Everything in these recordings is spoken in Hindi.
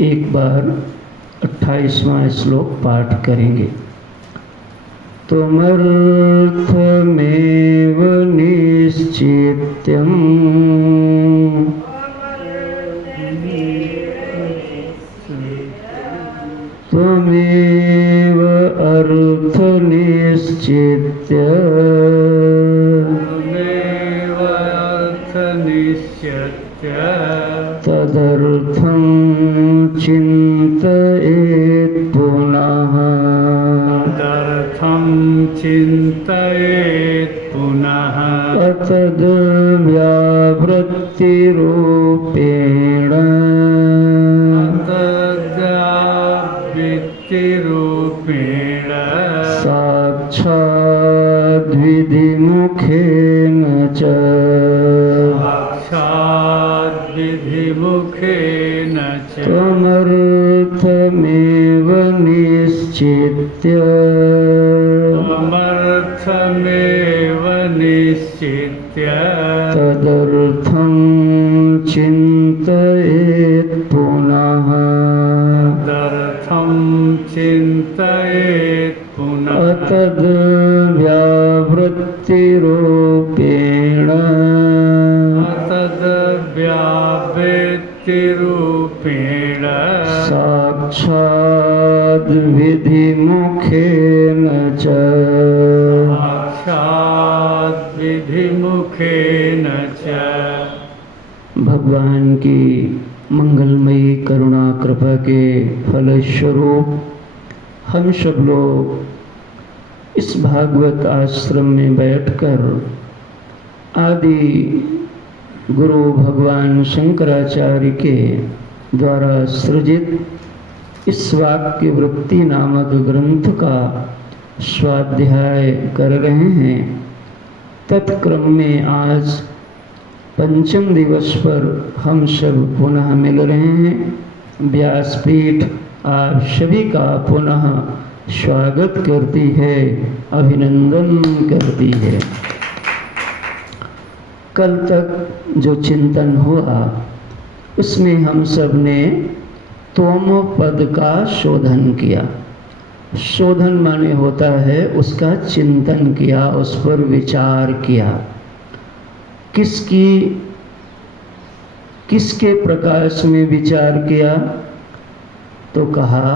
एक बार 28वां श्लोक पाठ करेंगे। त्वमर्थमेव निश्चित्यम् त्वमेव अर्थनिश्चित्य तदर्थं चिन्तयेत् पुनः अतद्व्यावृत्तिरूपेण साक्षाद्विधिमुखेन च त्वमर्थमेव निश्चित्य तदर्थं चिन्तयेत् पुनः अतद्व्यावृत्तिरूपेण साक्षाद्विधिमुखेन च भगवान की मंगलमयी करुणा कृपा के फलस्वरूप हम सब लोग इस भागवत आश्रम में बैठकर आदि गुरु भगवान शंकराचार्य के द्वारा सृजित इस वाक्य वृत्ति नामक ग्रंथ का स्वाध्याय कर रहे हैं। तत्क्रम में आज पंचम दिवस पर हम सब पुनः मिल रहे हैं। व्यासपीठ आप सभी का पुनः स्वागत करती है, अभिनंदन करती है। कल तक जो चिंतन हुआ उसमें हम सब ने त्वम पद का शोधन किया। शोधन माने होता है उसका चिंतन किया, उस पर विचार किया। किसके प्रकाश में विचार किया? तो कहा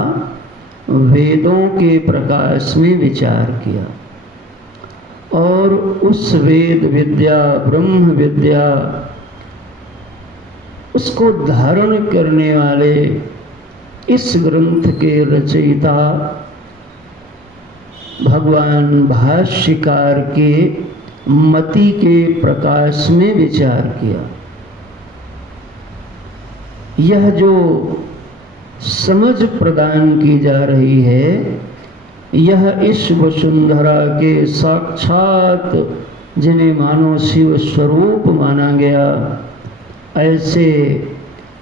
वेदों के प्रकाश में विचार किया। और उस वेद विद्या ब्रह्म विद्या उसको धारण करने वाले इस ग्रंथ के रचयिता भगवान भाष्यकार के मति के प्रकाश में विचार किया। यह जो समझ प्रदान की जा रही है, यह इस वसुंधरा के साक्षात जिन्हें मानो शिव स्वरूप माना गया, ऐसे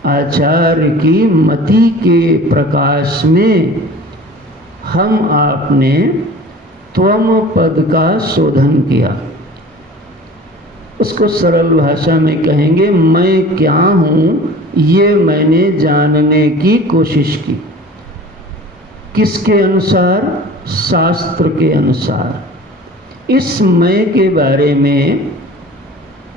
आचार्य की मति के प्रकाश में हम आपने त्वम पद का शोधन किया। उसको सरल भाषा में कहेंगे, मैं क्या हूँ ये मैंने जानने की कोशिश की। किसके अनुसार? शास्त्र के अनुसार। इस मैं के बारे में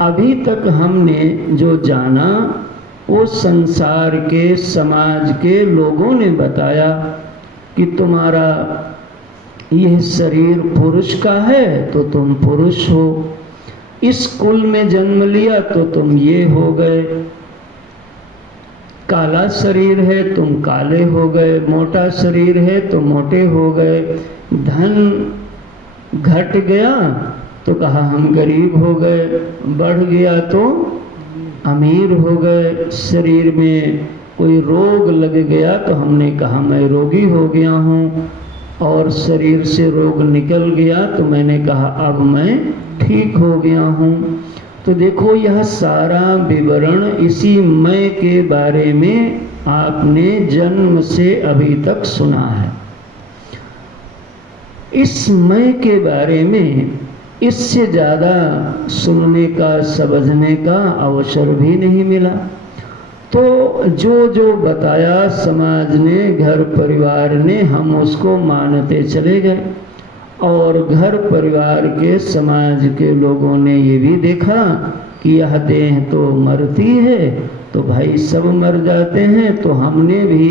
अभी तक हमने जो जाना वो संसार के समाज के लोगों ने बताया कि तुम्हारा यह शरीर पुरुष का है तो तुम पुरुष हो, इस कुल में जन्म लिया तो तुम ये हो गए, काला शरीर है तुम काले हो गए, मोटा शरीर है तो मोटे हो गए, धन घट गया तो कहा हम गरीब हो गए, बढ़ गया तो अमीर हो गए, शरीर में कोई रोग लग गया तो हमने कहा मैं रोगी हो गया हूँ, और शरीर से रोग निकल गया तो मैंने कहा अब मैं ठीक हो गया हूँ। तो देखो यह सारा विवरण इसी मैं के बारे में आपने जन्म से अभी तक सुना है। इस मैं के बारे में इससे ज़्यादा सुनने का समझने का अवसर भी नहीं मिला। तो जो जो बताया समाज ने, घर परिवार ने, हम उसको मानते चले गए। और घर परिवार के, समाज के लोगों ने ये भी देखा कि यह देह तो मरती है, तो भाई सब मर जाते हैं, तो हमने भी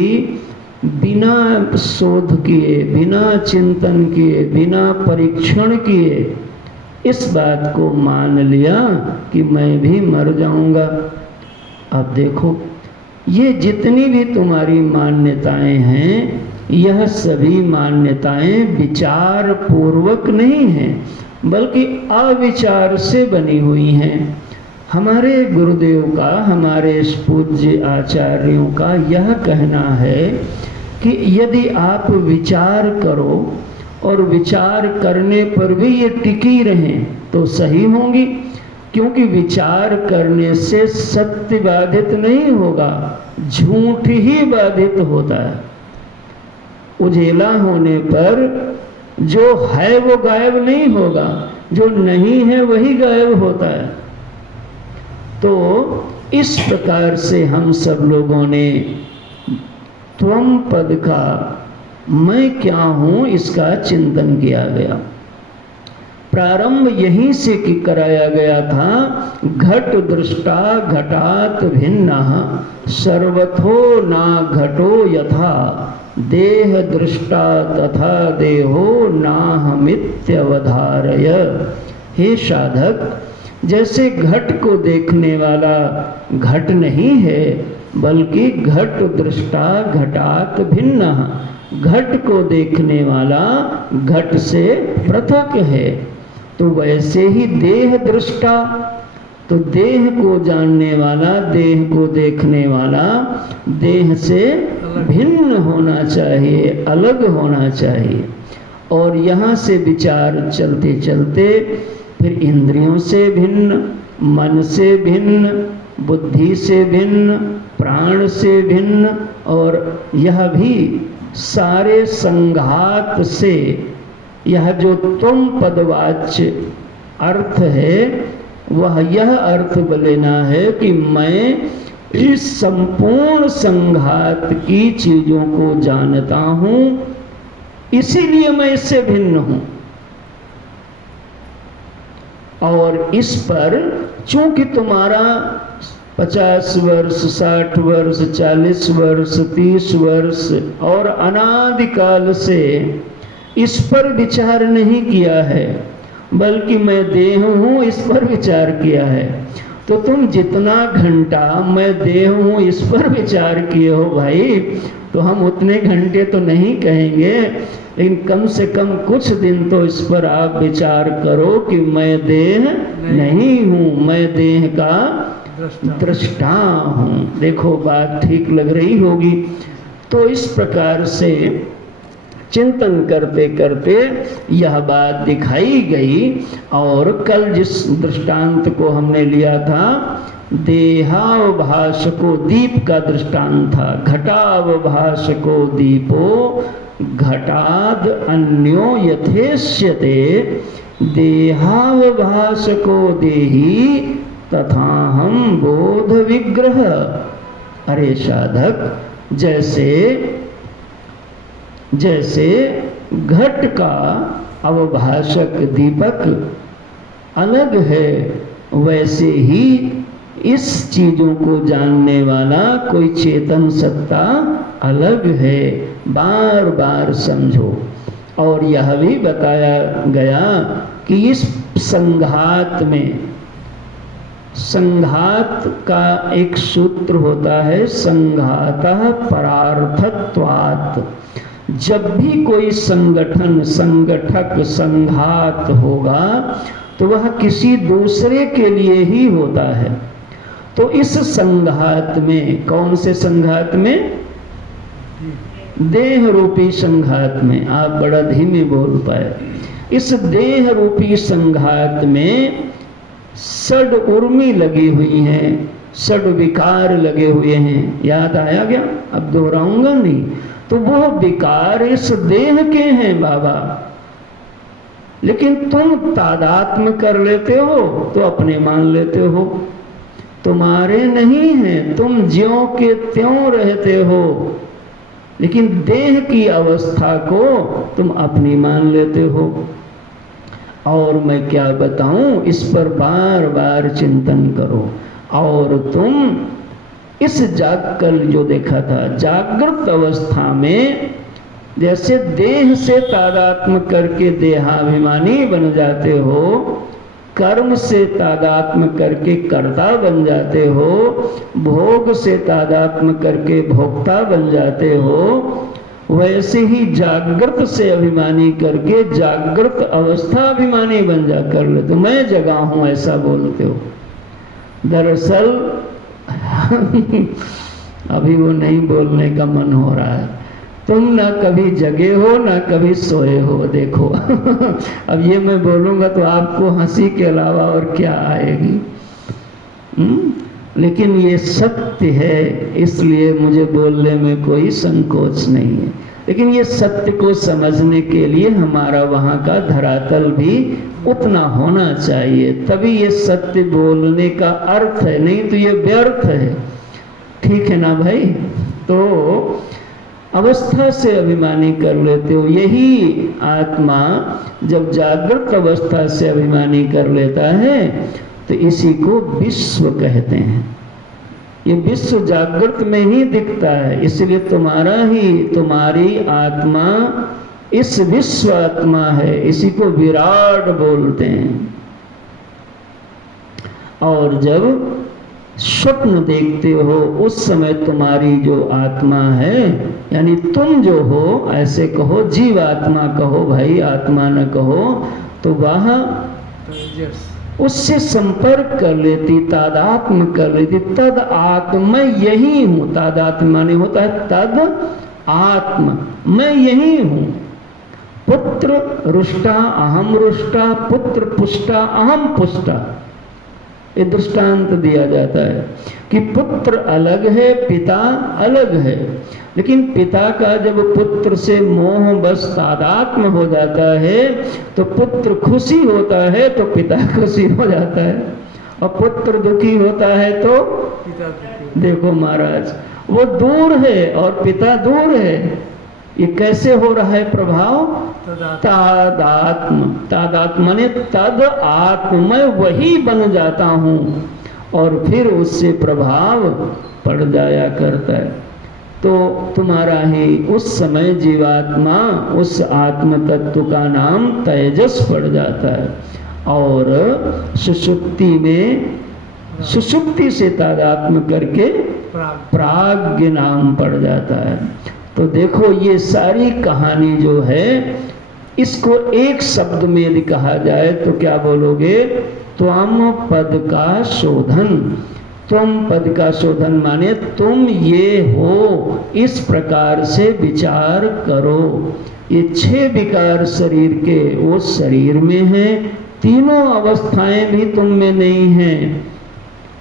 बिना शोध किए, बिना चिंतन किए, बिना परीक्षण किए इस बात को मान लिया कि मैं भी मर जाऊंगा। अब देखो, ये जितनी भी तुम्हारी मान्यताएं हैं, यह सभी मान्यताएं विचार पूर्वक नहीं हैं, बल्कि अविचार से बनी हुई हैं। हमारे गुरुदेव का, हमारे पूज्य आचार्यों का यह कहना है कि यदि आप विचार करो और विचार करने पर भी ये टिकी रहें तो सही होंगी, क्योंकि विचार करने से सत्य बाधित नहीं होगा, झूठ ही बाधित होता है। उजेला होने पर जो है वो गायब नहीं होगा, जो नहीं है वही गायब होता है। तो इस प्रकार से हम सब लोगों ने त्वम पद का, मैं क्या हूँ, इसका चिंतन किया गया। प्रारंभ यहीं से कराया गया था। घट दृष्टा घटात भिन्नः सर्वथो ना घटो यथा, देह दृष्टा तथा देहो नाहमित्यवधारय। हे साधक, जैसे घट को देखने वाला घट नहीं है, बल्कि घट दृष्टा घटात भिन्नः, घट को देखने वाला घट से पृथक है, तो वैसे ही देह दृष्टा, तो देह को जानने वाला, देह को देखने वाला देह से भिन्न होना चाहिए, अलग होना चाहिए। और यहाँ से विचार चलते चलते फिर इंद्रियों से भिन्न, मन से भिन्न, बुद्धि से भिन्न, प्राण से भिन्न, और यह भी सारे संघात से, यह जो तुम पदवाच्य अर्थ है वह यह अर्थ लेना है कि मैं इस संपूर्ण संघात की चीजों को जानता हूं, इसीलिए मैं इससे भिन्न हूं। और इस पर चूंकि तुम्हारा 50 वर्ष, 60 वर्ष, 40 वर्ष, 30 वर्ष और अनादिकाल से इस पर विचार नहीं किया है, बल्कि मैं देह हूँ इस पर विचार किया है, तो तुम जितना घंटा मैं देह हूँ इस पर विचार किए हो भाई, तो हम उतने घंटे तो नहीं कहेंगे, लेकिन कम से कम कुछ दिन तो इस पर आप विचार करो कि मैं देह नहीं हूँ, मैं देह का दृष्टा हूँ। देखो बात ठीक लग रही होगी। तो इस प्रकार से चिंतन करते करते यह बात दिखाई गई। और कल जिस दृष्टांत को हमने लिया था, देहावभाष को दीप का दृष्टांत था। घटावभाष को दीपो घटाद अन्यो यथेष्यते, देहावभाष को देही तथा हम बोध विग्रह। अरे साधक, जैसे घट का अवभाषक दीपक अलग है, वैसे ही इस चीजों को जानने वाला कोई चेतन सत्ता अलग है। बार बार समझो। और यह भी बताया गया कि इस संघात में, संघात का एक सूत्र होता है, संघातः परार्थत्वात्। जब भी कोई संगठन, संगठक, संघात होगा तो वह किसी दूसरे के लिए ही होता है। तो इस संघात में, कौन से संघात में? देह रूपी संघात में। आप बड़ा धीमे बोल पाए। इस देह रूपी संघात में षड उर्मी लगी हुई हैं, षड विकार लगे हुए हैं। याद आया क्या? अब दोहराऊंगा नहीं। तो वो विकार इस देह के हैं बाबा, लेकिन तुम तादात्म्य कर लेते हो तो अपने मान लेते हो। तुम्हारे नहीं हैं, तुम ज्यों के त्यों रहते हो, लेकिन देह की अवस्था को तुम अपनी मान लेते हो। और मैं क्या बताऊं, इस पर बार बार चिंतन करो। और तुम इस कल जो देखा था, जागृत अवस्था में जैसे देह से तादात्म्य करके देहाभिमानी बन जाते हो, कर्म से तादात्म्य करके कर्ता बन जाते हो, भोग से तादात्म्य करके भोक्ता बन जाते हो, वैसे ही जागृत से अभिमानी करके जागृत अवस्था अभिमानी बन जा कर लेते। मैं जगा हूं ऐसा बोलते हो, दरअसल अभी वो नहीं बोलने का मन हो रहा है। तुम ना कभी जगे हो ना कभी सोए हो। देखो अब ये मैं बोलूंगा तो आपको हंसी के अलावा और क्या आएगी। लेकिन ये सत्य है, इसलिए मुझे बोलने में कोई संकोच नहीं है। लेकिन ये सत्य को समझने के लिए हमारा वहाँ का धरातल भी उतना होना चाहिए, तभी ये सत्य बोलने का अर्थ है, नहीं तो ये व्यर्थ है। ठीक है ना भाई? तो अवस्था से अभिमानी कर लेते हो। यही आत्मा जब जागृत अवस्था से अभिमानी कर लेता है तो इसी को विश्व कहते हैं। ये विश्व जागृत में ही दिखता है, इसलिए तुम्हारी आत्मा इस विश्व आत्मा है, इसी को विराट बोलते हैं। और जब स्वप्न देखते हो उस समय तुम्हारी जो आत्मा है, यानी तुम जो हो, ऐसे कहो, जीवात्मा कहो भाई, आत्मा न कहो, तो वह उससे संपर्क कर लेती, तादात्म्य कर लेती। तद आत्म यही हूँ, तादात्म्य माने होता है तद आत्म, मैं यही हूँ। पुत्र रुष्टा अहम रुष्टा, पुत्र पुष्टा अहम पुष्टा। ये दृष्टांत दिया जाता है कि पुत्र अलग है, पिता अलग है, लेकिन पिता का जब पुत्र से मोह बस तादात्म्य हो जाता है तो पुत्र खुशी होता है तो पिता खुशी हो जाता है, और पुत्र दुखी होता है तो पिता। देखो महाराज, वो दूर है और पिता दूर है। ये कैसे हो रहा है प्रभाव? तादात्म। तादात्म माने तद आत्म, मैं वही बन जाता हूँ और फिर उससे प्रभाव पड़ जाया करता है। तो तुम्हारा ही उस समय जीवात्मा, उस आत्म तत्व का नाम तेजस पड़ जाता है, और सुषुप्ति में सुषुप्ति से तादात्म्य करके प्राज्ञ नाम पड़ जाता है। तो देखो ये सारी कहानी जो है, इसको एक शब्द में यदि कहा जाए तो क्या बोलोगे? त्वम पद का शोधन। त्वम पद का शोधन माने तुम ये हो, इस प्रकार से विचार करो। ये 6 विकार शरीर के वो शरीर में हैं, तीनों अवस्थाएं भी तुम में नहीं हैं।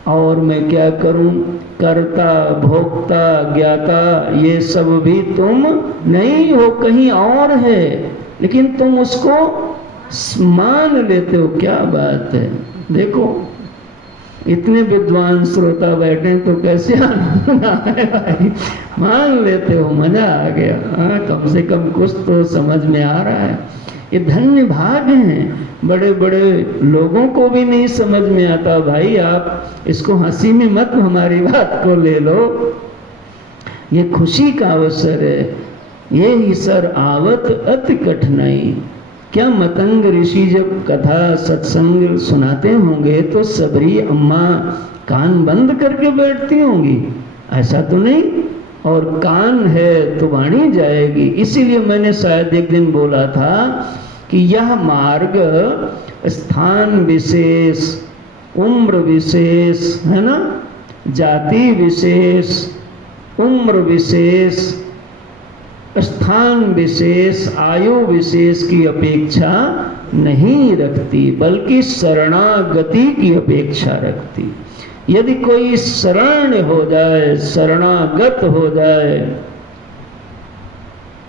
और मैं क्या करूं? कर्ता, भोक्ता, ज्ञाता, ये सब भी तुम नहीं हो, कहीं और है, लेकिन तुम उसको मान लेते हो। क्या बात है! देखो इतने विद्वान श्रोता बैठे तो कैसे आनंद आए भाई, मान लेते हो, मजा आ गया। हाँ, कम से कम कुछ तो समझ में आ रहा है। ये धन्य भाग हैं, बड़े बड़े लोगों को भी नहीं समझ में आता भाई। आप इसको हंसी में मत हमारी बात को ले लो, ये खुशी का अवसर है। ये ही सर आवत अति कठिनाई। क्या मतंग ऋषि जब कथा सत्संग सुनाते होंगे तो सबरी अम्मा कान बंद करके बैठती होंगी? ऐसा तो नहीं, और कान है तो वाणी जाएगी। इसीलिए मैंने शायद एक दिन बोला था कि यह मार्ग स्थान विशेष, उम्र विशेष, है ना, जाति विशेष, उम्र विशेष, स्थान विशेष, आयु विशेष की अपेक्षा नहीं रखती, बल्कि शरणागति की अपेक्षा रखती। यदि कोई शरण हो जाए, शरणागत हो जाए,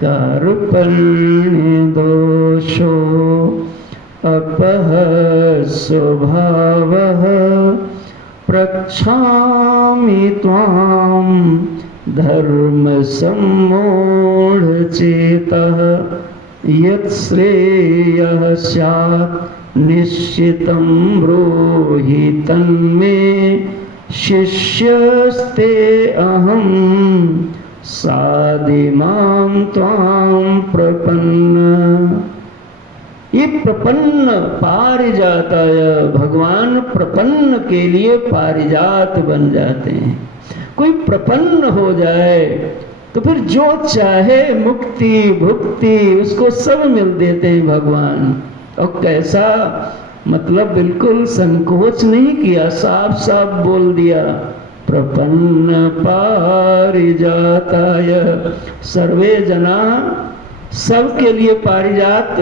कार्पण्य दोषो अपह स्वभावः प्रक्षामि त्वां धर्म सम्मूढ़चेतः यत्श्रेयः स्यात् निश्चितं ब्रूहि तन्मे शिष्यस्ते अहं साधिमां त्वां प्रपन्न। ये प्रपन्न पारिजाताय, भगवान प्रपन्न के लिए पारिजात बन जाते हैं। कोई प्रपन्न हो जाए तो फिर जो चाहे मुक्ति भुक्ति उसको सब मिल देते हैं भगवान। और कैसा, मतलब बिल्कुल संकोच नहीं किया, साफ साफ बोल दिया, प्रपन्न पारिजाताय। सर्वे जना, सबके लिए पारिजात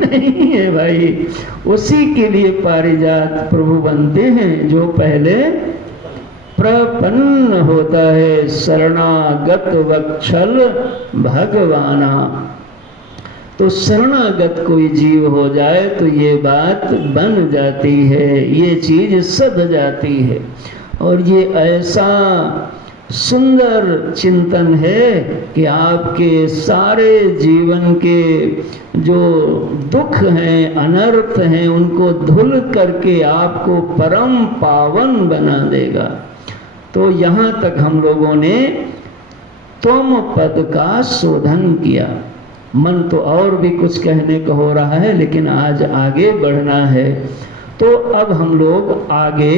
नहीं है भाई, उसी के लिए पारिजात प्रभु बनते हैं जो पहले प्रपन्न होता है। शरणागत वत्सल भगवाना। तो शरणागत कोई जीव हो जाए तो ये बात बन जाती है, ये चीज सध जाती है। और ये ऐसा सुंदर चिंतन है कि आपके सारे जीवन के जो दुख हैं, अनर्थ हैं, उनको धुल करके आपको परम पावन बना देगा। तो यहाँ तक हम लोगों ने त्वम पद का शोधन किया। मन तो और भी कुछ कहने को हो रहा है, लेकिन आज आगे बढ़ना है। तो अब हम लोग आगे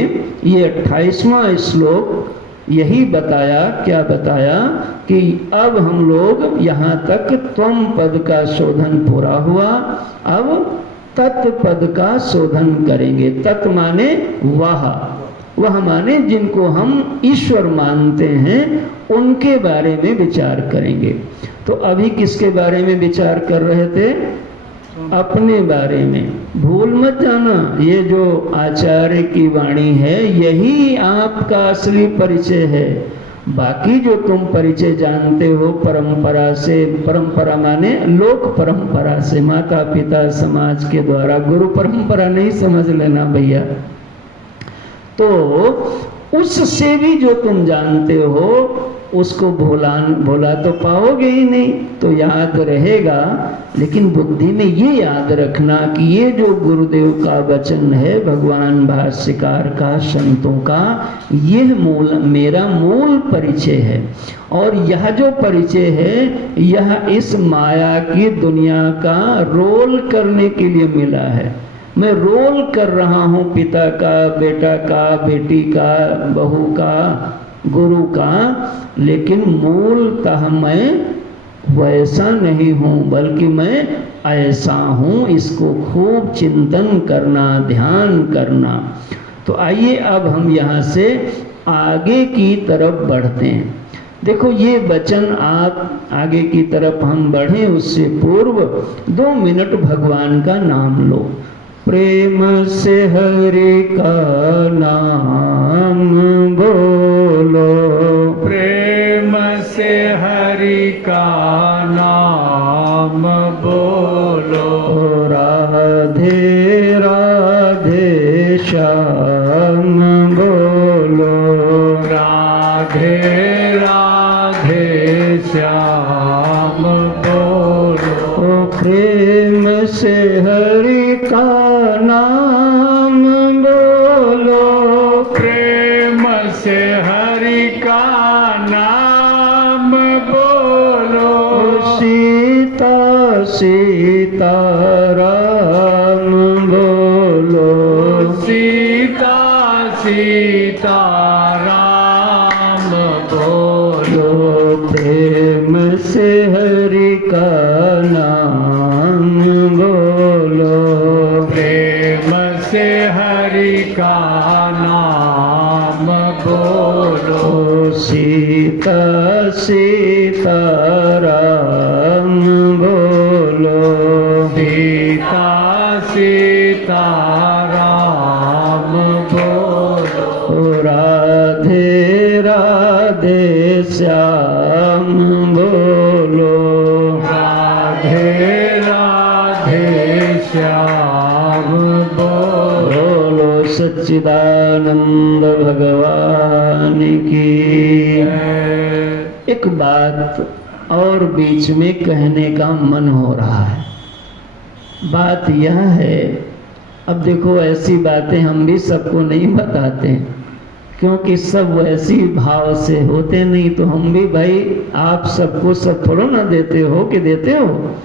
ये 28वां श्लोक यही बताया, क्या बताया कि अब हम लोग यहाँ तक त्वम पद का शोधन पूरा हुआ, अब तत्पद का शोधन करेंगे। तत् माने वह माने जिनको हम ईश्वर मानते हैं, उनके बारे में विचार करेंगे। तो अभी किसके बारे में विचार कर रहे थे? अपने बारे में। भूल मत जाना, ये जो आचार्य की वाणी है यही आपका असली परिचय है। बाकी जो तुम परिचय जानते हो परंपरा से, परंपरा माने लोक परंपरा से, माता पिता समाज के द्वारा, गुरु परंपरा नहीं समझ लेना भैया। तो उससे भी जो तुम जानते हो उसको भोला तो पाओगे ही नहीं, तो याद रहेगा। लेकिन बुद्धि में ये याद रखना कि ये जो गुरुदेव का वचन है, भगवान भाष्यकार का, संतों का, यह मेरा मूल परिचय है। और यह जो परिचय है यह इस माया की दुनिया का रोल करने के लिए मिला है। मैं रोल कर रहा हूँ पिता का, बेटा का, बेटी का, बहू का, गुरु का, लेकिन मूलतः मैं वैसा नहीं हूँ, बल्कि मैं ऐसा हूँ। इसको खूब चिंतन करना, ध्यान करना। तो आइए अब हम यहाँ से आगे की तरफ बढ़ते हैं। देखो ये वचन, आप आगे की तरफ हम बढ़ें उससे पूर्व 2 मिनट भगवान का नाम लो। प्रेम से हरि का नाम बोलो, प्रेम से हरि का नाम बोलो। राधे राधे श्याम बोलो, राधे राधे श्याम बोलो। प्रेम से हरि का नाम बोलो, प्रेम से हरि का नाम बोलो। सीता सीता राम बोलो, सीता सीता राम बोलो। प्रेम से हरि का नाम बोलो, प्रेम से हरि का नाम बोलो। सीता सीता राम बोलो, सीता सीता राम बोलो। राधे राधे श्याम बोलो, राधे राधे श्याम बोलो। सच्चे सच्चिदानंद भगवान की। एक बात और बीच में कहने का मन हो रहा है। बात यह है, अब देखो ऐसी बातें हम भी सबको नहीं बताते, क्योंकि सब वैसी भाव से होते नहीं। तो हम भी भाई आप सबको सब थोड़ा ना देते हो कि देते हो।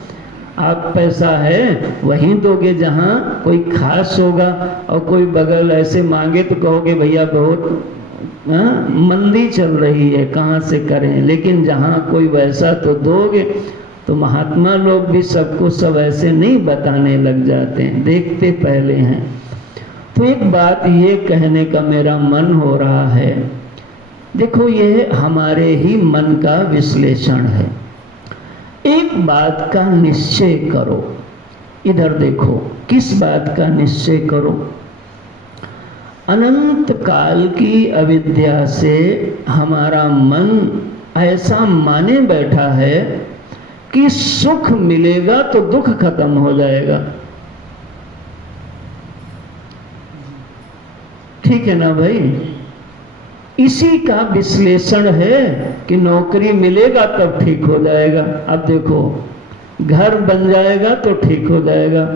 आप पैसा है वहीं दोगे जहाँ कोई खास होगा, और कोई बगल ऐसे मांगे तो कहोगे भैया बहुत मंदी चल रही है, कहाँ से करें। लेकिन जहाँ कोई वैसा तो दोगे। तो महात्मा लोग भी सबको सब ऐसे नहीं बताने लग जाते हैं, देखते पहले हैं। तो एक बात ये कहने का मेरा मन हो रहा है। देखो ये हमारे ही मन का विश्लेषण है। एक बात का निश्चय करो, इधर देखो, किस बात का निश्चय करो। अनंत काल की अविद्या से हमारा मन ऐसा माने बैठा है कि सुख मिलेगा तो दुख खत्म हो जाएगा। ठीक है ना भाई? इसी का विश्लेषण है कि नौकरी मिलेगा तब ठीक हो जाएगा। अब देखो, घर बन जाएगा तो ठीक हो जाएगा,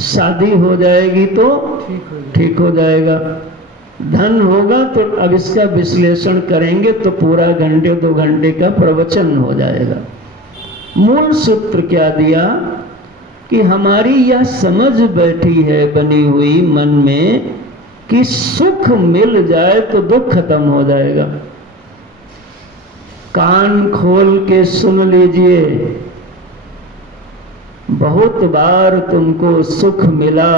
शादी हो जाएगी तो ठीक हो जाएगा, धन होगा तो, अब इसका विश्लेषण करेंगे तो पूरा घंटे 2 घंटे का प्रवचन हो जाएगा। मूल सूत्र क्या दिया कि हमारी यह समझ बैठी है बनी हुई मन में कि सुख मिल जाए तो दुख खत्म हो जाएगा। कान खोल के सुन लीजिए, बहुत बार तुमको सुख मिला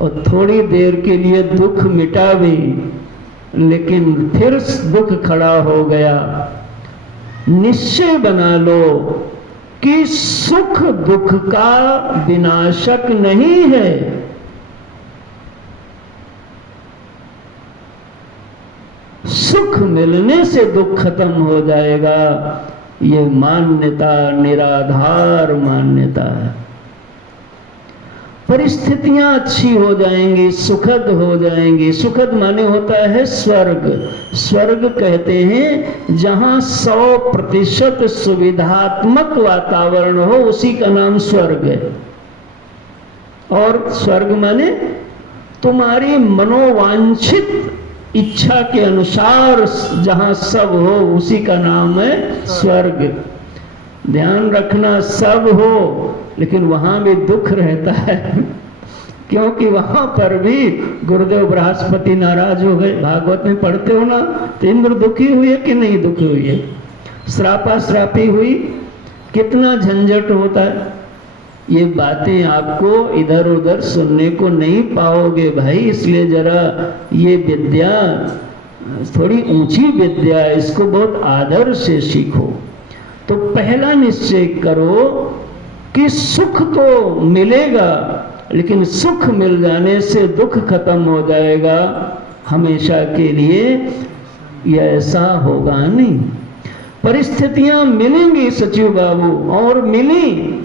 और थोड़ी देर के लिए दुख मिटा भी, लेकिन फिर दुख खड़ा हो गया। निश्चय बना लो कि सुख दुख का विनाशक नहीं है। सुख मिलने से दुख खत्म हो जाएगा, ये मान्यता निराधार मान्यता है। परिस्थितियां अच्छी हो जाएंगी, सुखद हो जाएंगी। सुखद माने होता है स्वर्ग। स्वर्ग कहते हैं जहां 100% सुविधात्मक वातावरण हो, उसी का नाम स्वर्ग है। और स्वर्ग माने तुम्हारी मनोवांछित इच्छा के अनुसार जहां सब हो, उसी का नाम है स्वर्ग। ध्यान रखना, सब हो लेकिन वहां भी दुख रहता है, क्योंकि वहां पर भी गुरुदेव बृहस्पति नाराज हो गए। भागवत में पढ़ते हो ना, तो इंद्र दुखी हुए कि नहीं दुखी हुई है, श्रापा श्रापी हुई, कितना झंझट होता है। ये बातें आपको इधर उधर सुनने को नहीं पाओगे भाई। इसलिए जरा ये विद्या थोड़ी ऊंची विद्या है, इसको बहुत आदर से सीखो। तो पहला निश्चय करो कि सुख तो मिलेगा, लेकिन सुख मिल जाने से दुख खत्म हो जाएगा हमेशा के लिए। यह ऐसा होगा नहीं। परिस्थितियां मिलेंगी सचिव बाबू, और मिली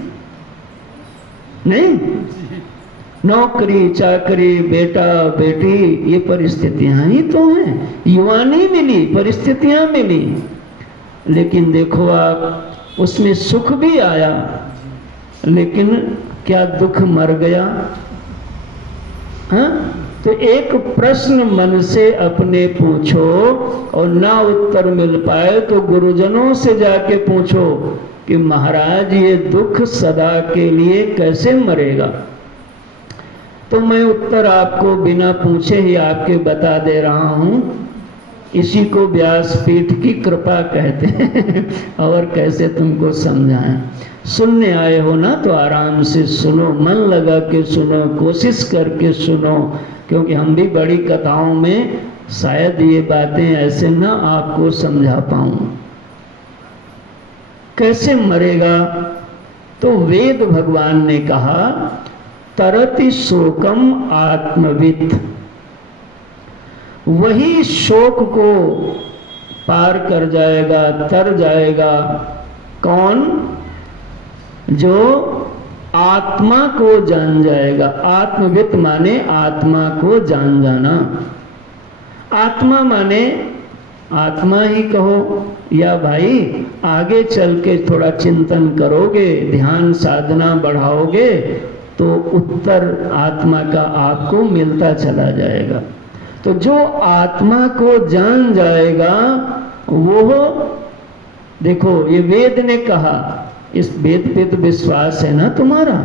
नहीं, नौकरी चाकरी बेटा बेटी, ये परिस्थितियां ही तो हैं। युवानी मिली, परिस्थितियां मिली, लेकिन देखो आप उसमें सुख भी आया, लेकिन क्या दुख मर गया? हाँ? तो एक प्रश्न मन से अपने पूछो, और ना उत्तर मिल पाए तो गुरुजनों से जाके पूछो कि महाराज ये दुख सदा के लिए कैसे मरेगा। तो मैं उत्तर आपको बिना पूछे ही आपके बता दे रहा हूं। इसी को व्यासपीठ की कृपा कहते हैं। और कैसे तुमको समझाएं। सुनने आए हो ना तो आराम से सुनो, मन लगा के सुनो, कोशिश करके सुनो, क्योंकि हम भी बड़ी कथाओं में शायद ये बातें ऐसे ना आपको समझा पाऊं। कैसे मरेगा? तो वेद भगवान ने कहा तरति शोकम आत्मवित्। वही शोक को पार कर जाएगा, तर जाएगा। कौन? जो आत्मा को जान जाएगा। आत्मविद माने आत्मा को जान जाना। आत्मा माने आत्मा ही कहो या भाई आगे चल के थोड़ा चिंतन करोगे, ध्यान साधना बढ़ाओगे तो उत्तर आत्मा का आपको मिलता चला जाएगा। तो जो आत्मा को जान जाएगा वो, देखो ये वेद ने कहा, इस वेद पे तो विश्वास है ना तुम्हारा।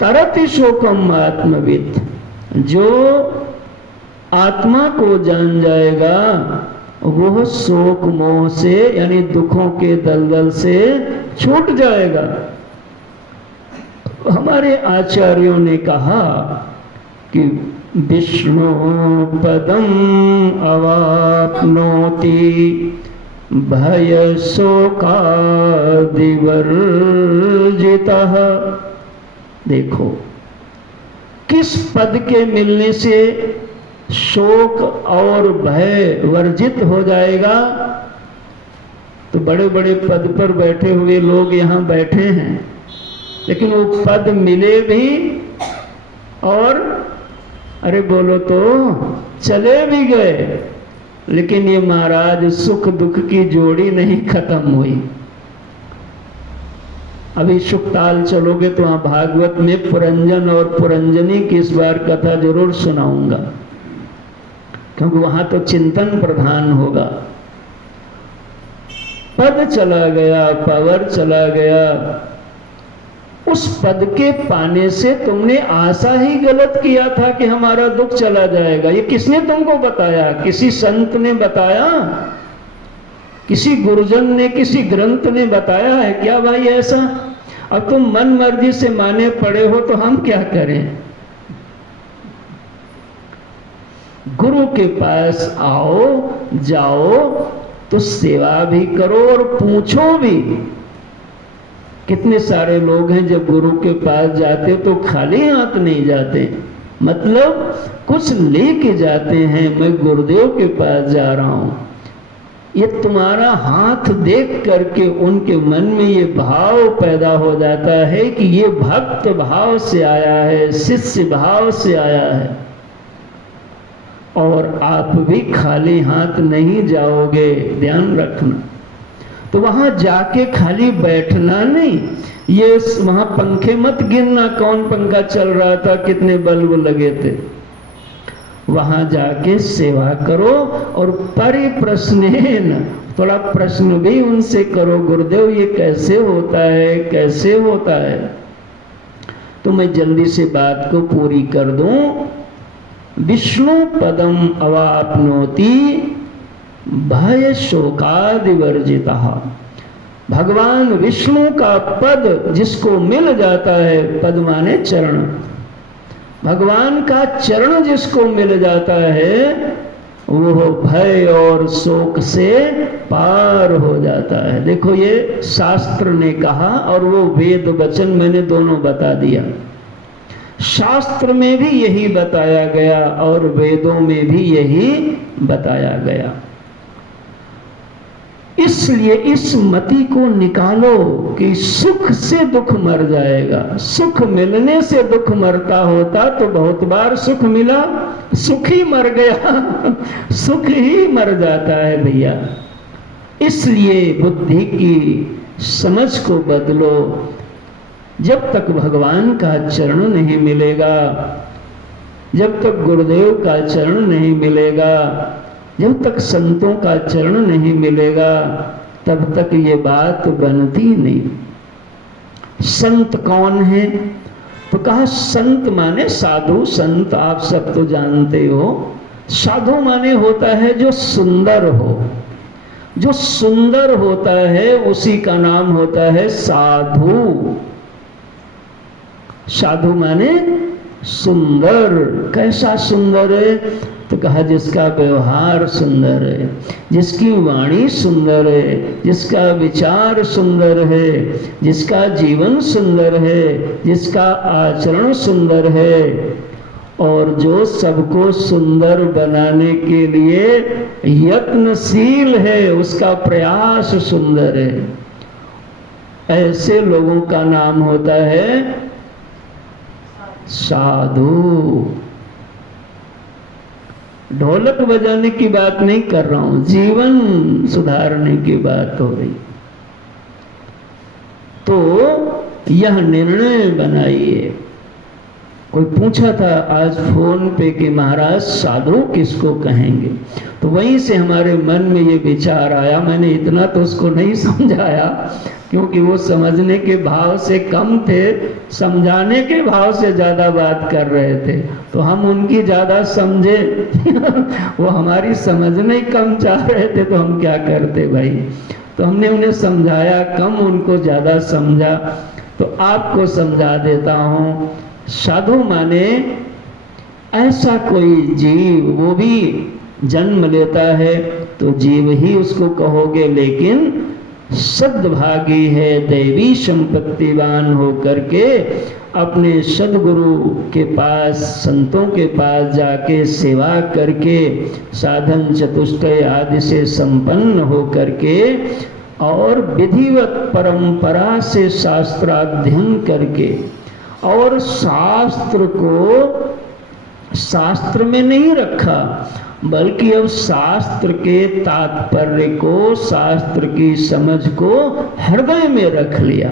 तरति शोकम आत्मविद, जो आत्मा को जान जाएगा वह शोक मोह से यानी दुखों के दलदल से छूट जाएगा। हमारे आचार्यों ने कहा कि विष्णु पदम अवाप्नोति भय शोकादिवर्जितः। देखो किस पद के मिलने से शोक और भय वर्जित हो जाएगा। तो बड़े बड़े पद पर बैठे हुए लोग यहाँ बैठे हैं, लेकिन वो पद मिले भी और अरे बोलो तो चले भी गए, लेकिन ये महाराज सुख दुख की जोड़ी नहीं खत्म हुई। अभी सुखताल चलोगे तो वहां भागवत में पुरंजन और पुरंजनी की इस बार कथा जरूर सुनाऊंगा, क्योंकि वहां तो चिंतन प्रधान होगा। पद चला गया, पावर चला गया, उस पद के पाने से तुमने आशा ही गलत किया था कि हमारा दुख चला जाएगा। ये किसने तुमको बताया? किसी संत ने बताया? किसी गुरुजन ने, किसी ग्रंथ ने बताया है क्या भाई ऐसा? अब तुम मन मर्जी से माने पड़े हो तो हम क्या करें? गुरु के पास आओ, जाओ तो सेवा भी करो और पूछो भी। कितने सारे लोग हैं जब गुरु के पास जाते तो खाली हाथ नहीं जाते, मतलब कुछ लेके जाते हैं। मैं गुरुदेव के पास जा रहा हूं, ये तुम्हारा हाथ देख करके उनके मन में ये भाव पैदा हो जाता है कि ये भक्त भाव से आया है, शिष्य भाव से आया है। और आप भी खाली हाथ नहीं जाओगे, ध्यान रखना। तो वहां जाके खाली बैठना नहीं, ये वहां पंखे मत गिनना, कौन पंखा चल रहा था, कितने बल्ब लगे थे। वहां जाके सेवा करो और परिप्रश्नेन, थोड़ा प्रश्न भी उनसे करो, गुरुदेव ये कैसे होता है, कैसे होता है। तो मैं जल्दी से बात को पूरी कर दूं। विष्णु पदम अवाप्नोति भय शोकादिवर्जितः। भगवान विष्णु का पद जिसको मिल जाता है, पद माने चरण, भगवान का चरण जिसको मिल जाता है वो भय और शोक से पार हो जाता है। देखो ये शास्त्र ने कहा और वो वेद वचन मैंने दोनों बता दिया। शास्त्र में भी यही बताया गया और वेदों में भी यही बताया गया। इसलिए इस मति को निकालो कि सुख से दुख मर जाएगा। सुख मिलने से दुख मरता होता तो बहुत बार सुख मिला, सुख ही मर गया, सुख ही मर जाता है भैया। इसलिए बुद्धि की समझ को बदलो। जब तक भगवान का चरण नहीं मिलेगा, जब तक गुरुदेव का चरण नहीं मिलेगा, जब तक संतों का चरण नहीं मिलेगा, तब तक ये बात बनती नहीं। संत कौन है? तो कहा संत माने साधु। संत आप सब तो जानते हो। साधु माने होता है जो सुंदर हो। जो सुंदर होता है उसी का नाम होता है साधु। साधु माने सुंदर। कैसा सुंदर है? तो कहा जिसका व्यवहार सुंदर है, जिसकी वाणी सुंदर है, जिसका विचार सुंदर है, जिसका जीवन सुंदर है, जिसका आचरण सुंदर है, और जो सबको सुंदर बनाने के लिए यत्नशील है, उसका प्रयास सुंदर है। ऐसे लोगों का नाम होता है साधु। ढोलक बजाने की बात नहीं कर रहा हूं, जीवन सुधारने की बात हो रही। तो यह निर्णय बनाइए। कोई पूछा था आज फोन पे कि महाराज साधु किसको कहेंगे, तो वहीं से हमारे मन में ये विचार आया। मैंने इतना तो उसको नहीं समझाया क्योंकि वो समझने के भाव से कम थे, समझाने के भाव से ज़्यादा बात कर रहे थे, तो हम उनकी ज़्यादा समझे वो हमारी समझने कम चाह रहे थे, तो हम क्या करते भाई। तो हमने उन्हें समझाया कम, उनको ज़्यादा समझा। तो आपको समझा देता हूँ, साधु माने ऐसा कोई जीव, वो भी जन्म लेता है तो जीव ही उसको कहोगे, लेकिन सद्भागी है, दैवी संपत्तिवान हो करके अपने सद्गुरु के पास, संतों के पास जाके सेवा करके, साधन चतुष्टय आदि से संपन्न हो करके और विधिवत परंपरा से शास्त्राध्ययन करके, और शास्त्र को शास्त्र में नहीं रखा बल्कि अब शास्त्र के तात्पर्य को, शास्त्र की समझ को हृदय में रख लिया।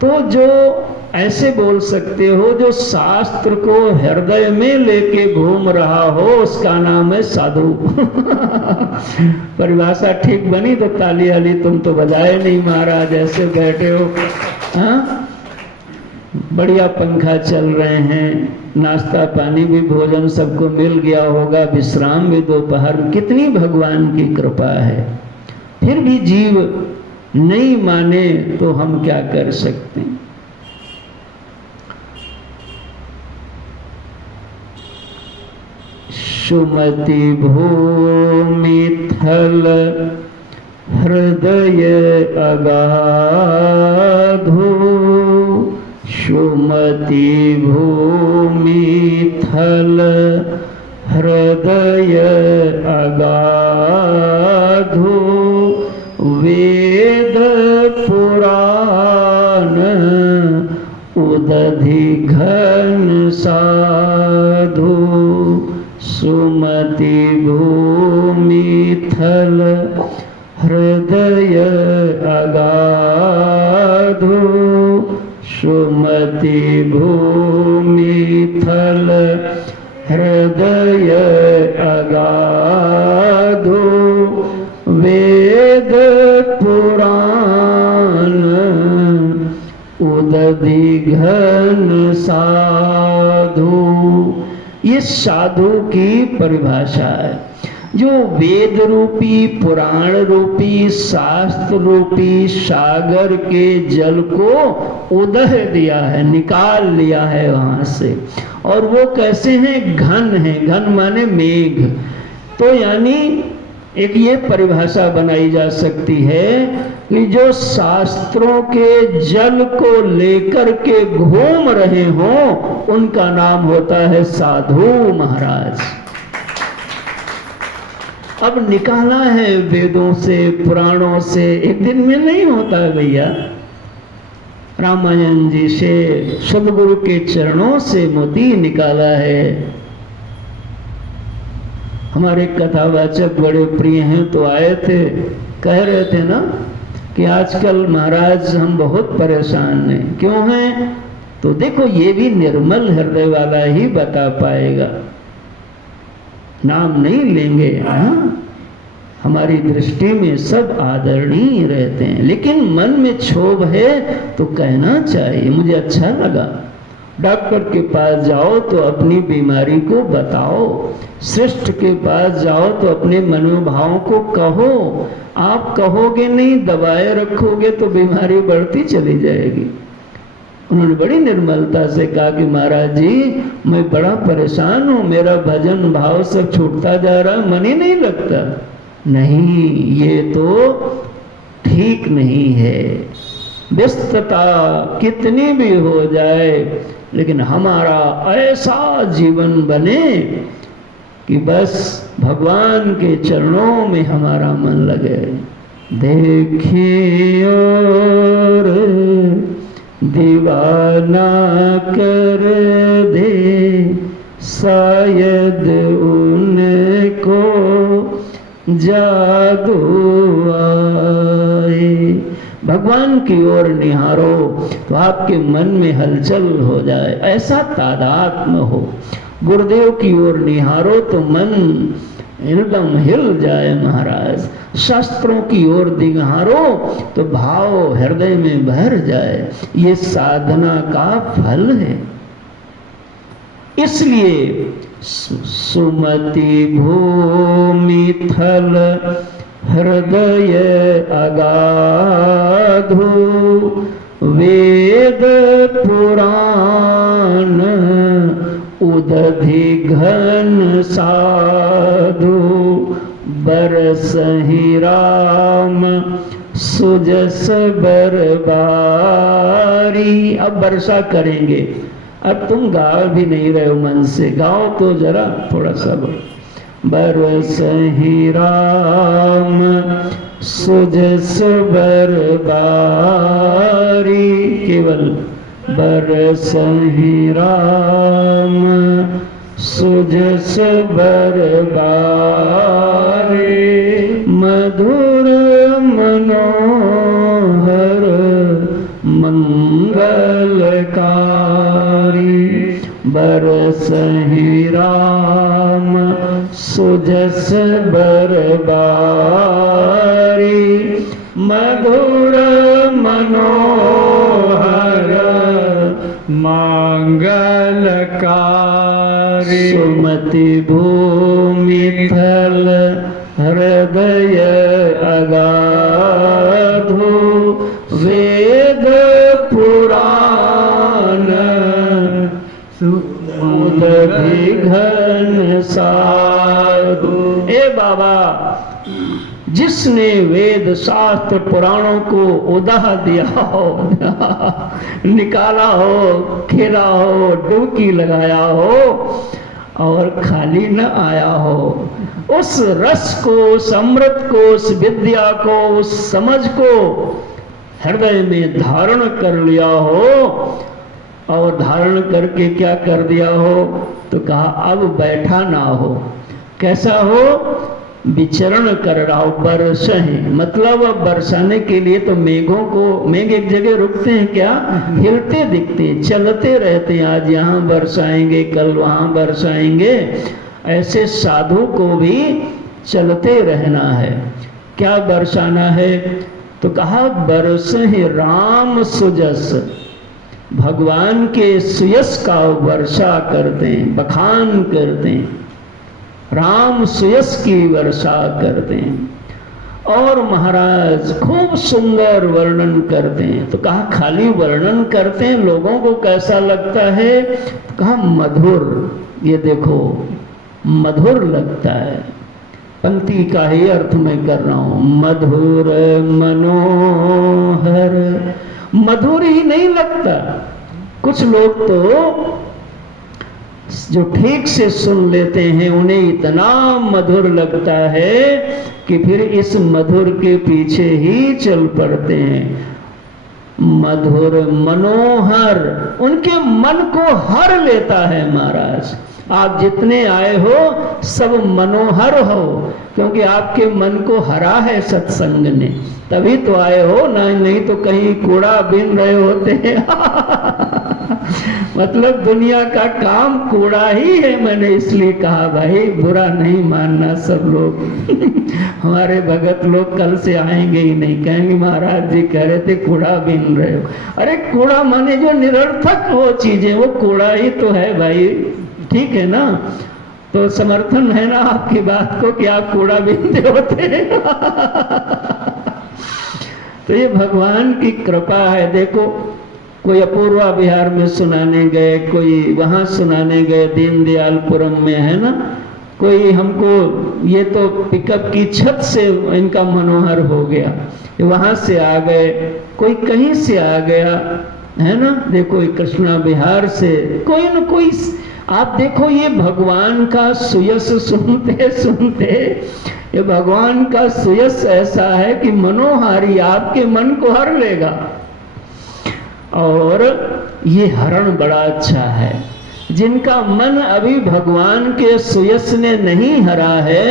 तो जो ऐसे बोल सकते हो, जो शास्त्र को हृदय में लेके घूम रहा हो, उसका नाम है साधु। परिभाषा ठीक बनी तो ताली वाली तुम तो बजाए नहीं महाराज, ऐसे बैठे हो। हाँ, बढ़िया पंखा चल रहे हैं, नाश्ता पानी भी, भोजन सबको मिल गया होगा, विश्राम भी दोपहर में, कितनी भगवान की कृपा है। फिर भी जीव नहीं माने तो हम क्या कर सकते हैं। सुमति भूमि थल हृदय अगाधो, सुमति भूमि थल हृदय अगाधो, वेद पुराण उदधि घन साधु, सुमति भूमि थल हृदय अगाधो, सुमति भूमि थल हृदय अगाधो, वेद पुराण उदधि घन साधु। ये साधु की परिभाषा है। जो वेद रूपी, पुराण रूपी, शास्त्र रूपी सागर के जल को उदह दिया है, निकाल लिया है वहां से। और वो कैसे हैं? घन है। घन माने मेघ। तो यानी एक ये परिभाषा बनाई जा सकती है कि जो शास्त्रों के जल को लेकर के घूम रहे हों, उनका नाम होता है साधु महाराज। अब निकाला है वेदों से, पुराणों से, एक दिन में नहीं होता है भैया। रामायण जी से, सदगुरु के चरणों से मोती निकाला है। हमारे कथावाचक बड़े प्रिय हैं, तो आए थे, कह रहे थे ना कि आजकल महाराज हम बहुत परेशान हैं। क्यों हैं? तो देखो, ये भी निर्मल हृदय वाला ही बता पाएगा, नाम नहीं लेंगे। हाँ, हमारी दृष्टि में सब आदरणीय रहते हैं, लेकिन मन में क्षोभ है तो कहना चाहिए। मुझे अच्छा लगा। डॉक्टर के पास जाओ तो अपनी बीमारी को बताओ, श्रेष्ठ के पास जाओ तो अपने मनोभावों को कहो। आप कहोगे नहीं, दबाए रखोगे तो बीमारी बढ़ती चली जाएगी। उन्होंने बड़ी निर्मलता से कहा कि महाराज जी, मैं बड़ा परेशान हूँ, मेरा भजन भाव सब छूटता जा रहा, मन ही नहीं लगता। नहीं, ये तो ठीक नहीं है। व्यस्तता कितनी भी हो जाए, लेकिन हमारा ऐसा जीवन बने कि बस भगवान के चरणों में हमारा मन लगे। देखे और दीवाना कर दे, शायद उनको जादू आए। भगवान की ओर निहारो तो आपके मन में हलचल हो जाए, ऐसा तादात्म्य हो। गुरुदेव की ओर निहारो तो मन एकदम हिल जाए महाराज। शास्त्रों की ओर निहारो तो भाव हृदय में भर जाए। ये साधना का फल है। इसलिए सुमति भूमि थल हृदय अगाधु, वेद पुराण उदधि घन साधु, बरसहि राम सुजस बरबारी। अब वर्षा करेंगे। अब तुम गा भी नहीं रहे हो मन से, गाओ तो जरा थोड़ा सा। बरसहि राम सुजस बरबारी, केवल बरसहि राम सुजस बरबारी, मधुर मनोहर मंगलकारी, बरसहि राम सुजस बरबारी, मधुर मनोहर मंगलकारी। सुमति भूमि थल हृदय अगाधु, वेद पुराण उदधि घन साधु। ए बाबा, जिसने वेद शास्त्र पुराणों को उदाह दिया हो, निकाला हो, खेला हो, डुबकी लगाया हो और खाली न आया हो, उस रस को, उस अमृत को, उस विद्या को, उस समझ को हृदय में धारण कर लिया हो, और धारण करके क्या कर दिया हो, तो कहा अब बैठा ना हो। कैसा हो? विचरण कर रहा हो। बरसें मतलब अब बरसाने के लिए तो मेघों को, मेघ एक जगह रुकते हैं क्या? हिलते दिखते, चलते रहते हैं। आज यहाँ बरसाएंगे, कल वहाँ बरसाएंगे। ऐसे साधु को भी चलते रहना है। क्या बरसाना है? तो कहा बरसें राम सुजस, भगवान के सुयस का वर्षा करते हैं, बखान करते हैं, राम सुयस की वर्षा करते हैं। और महाराज खूब सुंदर वर्णन करते हैं। तो कहा खाली वर्णन करते हैं, लोगों को कैसा लगता है? तो कहा मधुर, ये देखो मधुर लगता है। पंक्ति का ही अर्थ मैं कर रहा हूं, मधुर मनोहर। मधुर ही नहीं लगता, कुछ लोग तो जो ठीक से सुन लेते हैं उन्हें इतना मधुर लगता है कि फिर इस मधुर के पीछे ही चल पड़ते हैं। मधुर मनोहर, उनके मन को हर लेता है महाराज। आप जितने आए हो सब मनोहर हो, क्योंकि आपके मन को हरा है सत्संग ने, तभी तो आए हो, नहीं तो कहीं कूड़ा बीन रहे होते हैं। मतलब दुनिया का काम कूड़ा ही है। मैंने इसलिए कहा भाई बुरा नहीं मानना सब लोग। हमारे भगत लोग कल से आएंगे ही नहीं, कहेंगे महाराज जी कह रहे थे कूड़ा बीन रहे हो। अरे कूड़ा माने जो निरर्थक हो चीजें, वो कूड़ा ही तो है भाई, ठीक है ना? तो समर्थन है ना आपकी बात को कि आप कूड़ा बीनते होते। तो ये भगवान की कृपा है। देखो कोई अपूर्वा बिहार में सुनाने गए, कोई वहाँ सुनाने गए, दीनदयालपुरम में, है ना? कोई हमको ये तो पिकअप की छत से इनका मनोहर हो गया, वहाँ से आ गए, कोई कहीं से आ गया, है ना? देखो कृष्णा बिहार से कोई न कोई आप देखो ये भगवान का सुयस सुनते सुनते, ये भगवान का सुयस ऐसा है कि मनोहारी, आपके मन को हर लेगा। और ये हरण बड़ा अच्छा है। जिनका मन अभी भगवान के सुयस ने नहीं हरा है,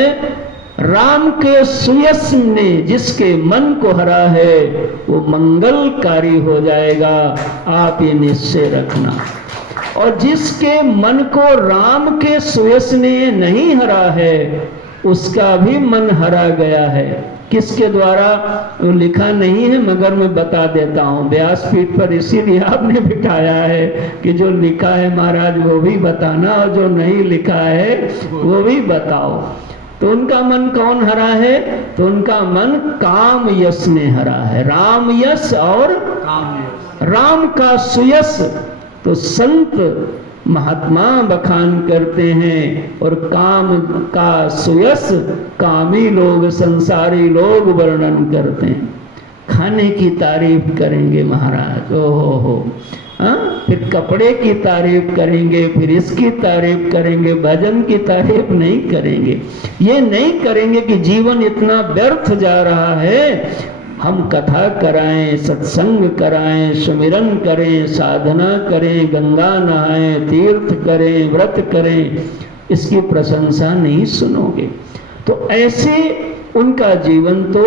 राम के सुयस ने जिसके मन को हरा है, वो मंगलकारी हो जाएगा। आप ये निश्चय रखना। और जिसके मन को राम के सुयस ने नहीं हरा है, उसका भी मन हरा गया है। किसके द्वारा वो लिखा नहीं है, मगर मैं बता देता हूँ। व्यासपीठ पर इसीलिए आपने बिठाया है कि जो लिखा है महाराज वो भी बताना, और जो नहीं लिखा है वो भी बताओ। तो उनका मन कौन हरा है? तो उनका मन काम यश ने हरा है। राम यश और राम का सुयश। तो संत महात्मा बखान करते हैं, और काम का सुयश कामी लोग, संसारी लोग वर्णन करते हैं। खाने की तारीफ करेंगे महाराज, ओहो, फिर कपड़े की तारीफ करेंगे, फिर इसकी तारीफ करेंगे, भजन की तारीफ नहीं करेंगे। ये नहीं करेंगे कि जीवन इतना व्यर्थ जा रहा है। हम कथा कराएं, सत्संग कराएं, सुमिरन करें, साधना करें, गंगा नहाएं, तीर्थ करें, व्रत करें, इसकी प्रशंसा नहीं सुनोगे। तो ऐसे उनका जीवन तो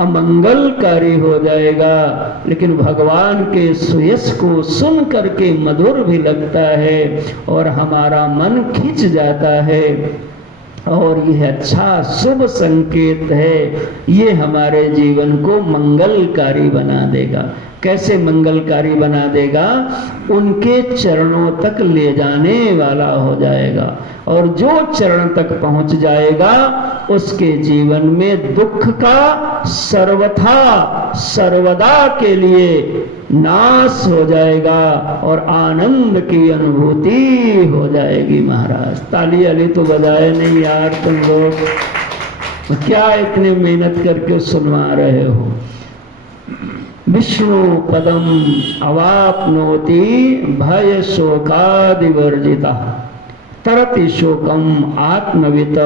अमंगलकारी हो जाएगा। लेकिन भगवान के सुयश को सुन करके मधुर भी लगता है और हमारा मन खिंच जाता है, और यह अच्छा शुभ संकेत है। ये हमारे जीवन को मंगलकारी बना देगा। कैसे मंगलकारी बना देगा? उनके चरणों तक ले जाने वाला हो जाएगा। और जो चरण तक पहुंच जाएगा, उसके जीवन में दुख का सर्वथा सर्वदा के लिए नाश हो जाएगा और आनंद की अनुभूति हो जाएगी। महाराज ताली अली तो बजाए नहीं यार, तुम लोग क्या इतने मेहनत करके सुनवा रहे हो। विष्णु पदम अवाप्नोति भय शोकादिवर्जिता तरति शोकम आत्मवित।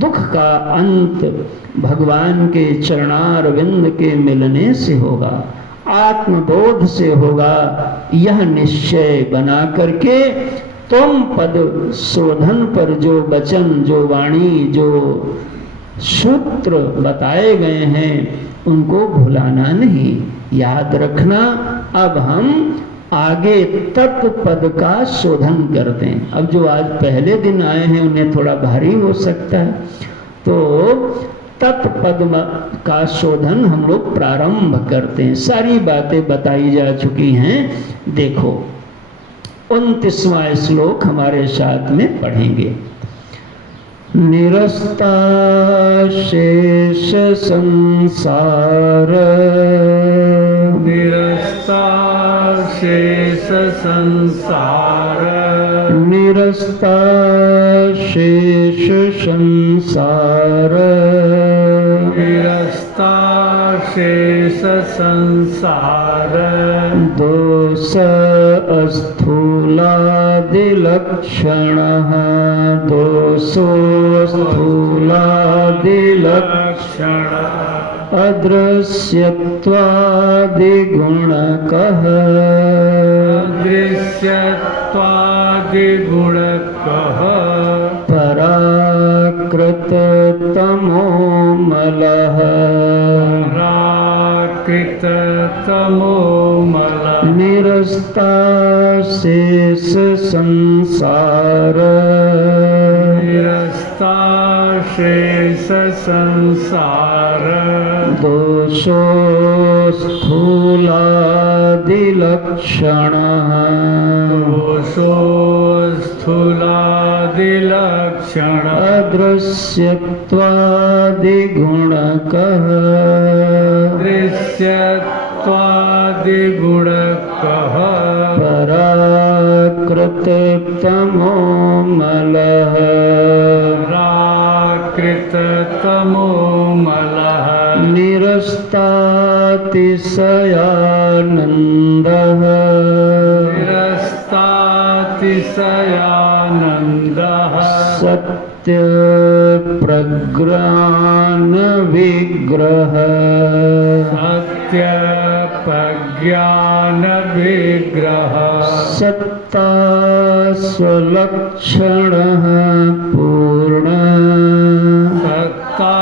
दुख का अंत भगवान के चरणारविंद के मिलने से होगा, आत्मबोध से होगा। यह निश्चय बना करके तुम पद शोधन पर जो वचन, जो वाणी, जो सूत्र बताए गए हैं, उनको भुलाना नहीं, याद रखना। अब हम आगे तत्पद का शोधन करते हैं। अब जो आज पहले दिन आए हैं उन्हें थोड़ा भारी हो सकता है, तो तत्पद का शोधन हम लोग प्रारंभ करते हैं। सारी बातें बताई जा चुकी हैं। देखो 29वां श्लोक हमारे साथ में पढ़ेंगे। निरस्ता शेष संसार, निरस्ता शेष संसार, निरस्ता शेष संसार, निरस्ता शेष संसार। दोष स्थूलादिलक्षणः, दोषो स्थूलादिलक्षणः, अदृश्यत्वादिगुणकः, अदृश्यत्वादिगुणकः, पराकृततमोमलः, पराकृततमोमलः। निरस्ता शेष संसार, निरस्ता शेष संसार। दोषो स्थूलादिलक्षणः, दोषो स्थूलादिलक्षणः, अदृश्यत्वादिगुणकः, दृश्यत्वादिगुणकः, पराकृततमोमलः, पराकृततमोमलः। निरस्तातिशयानन्दः, निरस्तातिशयानन्दः, सयानन्दः सत्य प्रज्ञान विग्रह सत्य प्रज्ञान विग्रह सत्ता स्वलक्षण पूर्ण सत्ता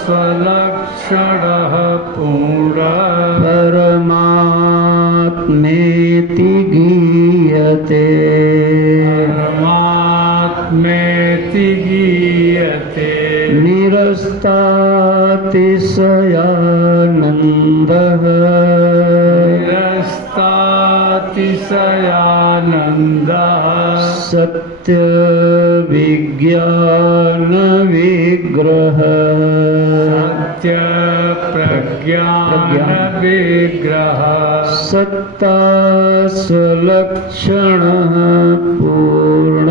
स्वलक्षणः पूर्ण परमात्मेति गीयते परमात्मेति गीयते निरस्तातिशयानन्दः निरस्तातिशयानन्दः सत्य विज्ञान विग्रह सत्य प्रज्ञान विग्रह सत्ता स्वलक्षण पूर्ण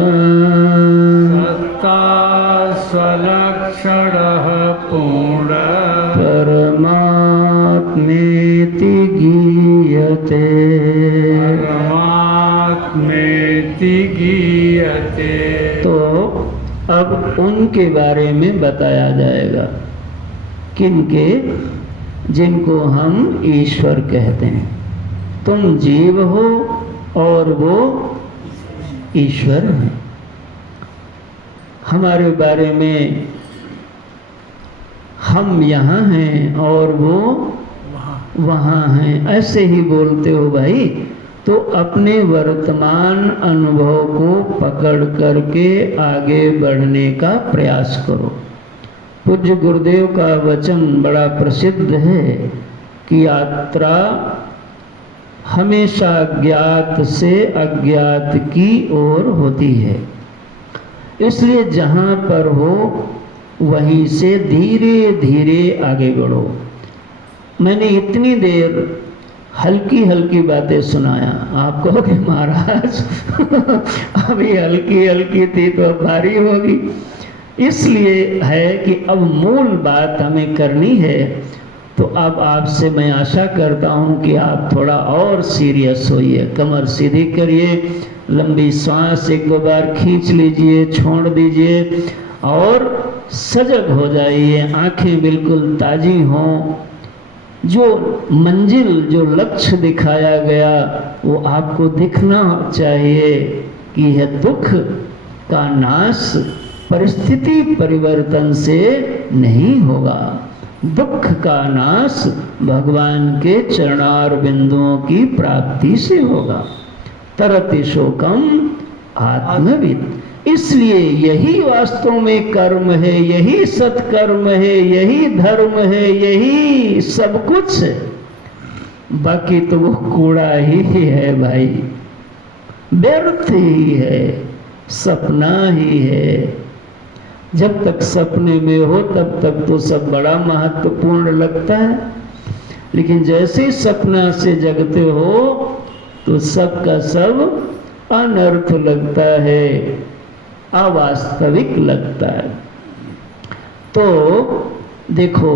सत्ता स्वलक्षणः पूर्ण परमात्मेति गीयते परमात्मेति गीयते। तो अब उनके बारे में बताया जाएगा, किनके, जिनको हम ईश्वर कहते हैं। तुम जीव हो और वो ईश्वर हैं। हमारे बारे में हम यहाँ हैं और वो वहाँ हैं, ऐसे ही बोलते हो भाई। तो अपने वर्तमान अनुभव को पकड़ करके आगे बढ़ने का प्रयास करो। पूज्य गुरुदेव का वचन बड़ा प्रसिद्ध है कि यात्रा हमेशा ज्ञात से अज्ञात की ओर होती है। इसलिए जहाँ पर हो वहीं से धीरे धीरे आगे बढ़ो। मैंने इतनी देर हल्की हल्की बातें सुनाया, आप कहोगे महाराज अभी हल्की हल्की थी तो अब भारी होगी। इसलिए है कि अब मूल बात हमें करनी है। तो अब आपसे मैं आशा करता हूँ कि आप थोड़ा और सीरियस होइए, कमर सीधी करिए, लंबी सांस एक दो बार खींच लीजिए, छोड़ दीजिए और सजग हो जाइए, आंखें बिल्कुल ताजी हों। जो मंजिल, जो लक्ष्य दिखाया गया वो आपको दिखना चाहिए कि यह दुख का नाश परिस्थिति परिवर्तन से नहीं होगा। दुख का नाश भगवान के चरणार बिंदुओं की प्राप्ति से होगा। तरति शोकम आत्मविद। इसलिए यही वास्तव में कर्म है, यही सत्कर्म है, यही धर्म है, यही सब कुछ है। बाकी तो वो कूड़ा ही है भाई, व्यर्थ ही है, सपना ही है। जब तक सपने में हो तब तक तो सब बड़ा महत्वपूर्ण लगता है, लेकिन जैसे सपना से जगते हो तो सब का सब अनर्थ लगता है, अवास्तविक लगता है। तो देखो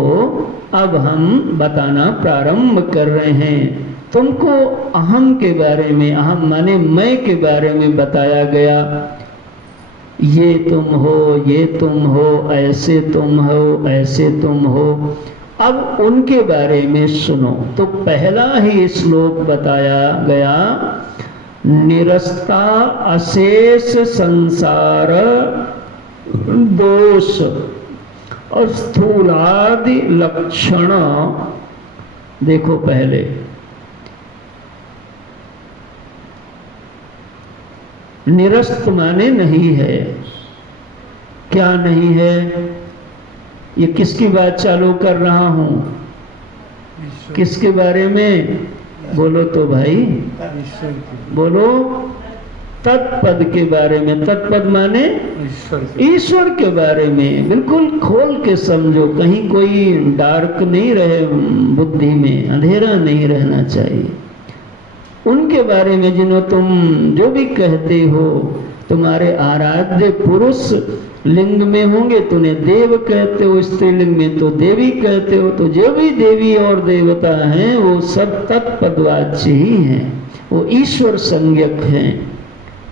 अब हम बताना प्रारंभ कर रहे हैं। तुमको अहम के बारे में, अहम माने मैं के बारे में बताया गया। ये तुम हो, ये तुम हो, ऐसे तुम हो, ऐसे तुम हो। अब उनके बारे में सुनो। तो पहला ही श्लोक बताया गया, निरस्ता अशेष संसार दोष और स्थूलादि लक्षण। देखो पहले निरस्त माने नहीं है। क्या नहीं है? ये किसकी बात चालू कर रहा हूं? किसके बारे में बोलो तो भाई, बोलो। तत्पद के बारे में। तत्पद माने ईश्वर के बारे में। बिल्कुल खोल के समझो, कहीं कोई डार्क नहीं रहे बुद्धि में, अंधेरा नहीं रहना चाहिए। उनके बारे में जिन्हों तुम जो भी कहते हो, तुम्हारे आराध्य पुरुष लिंग में होंगे तो उन्हें देव कहते हो, स्त्रीलिंग में तो देवी कहते हो। तो जो भी देवी और देवता हैं वो सब तत्पदवाच्य ही हैं, वो ईश्वर संज्ञक हैं।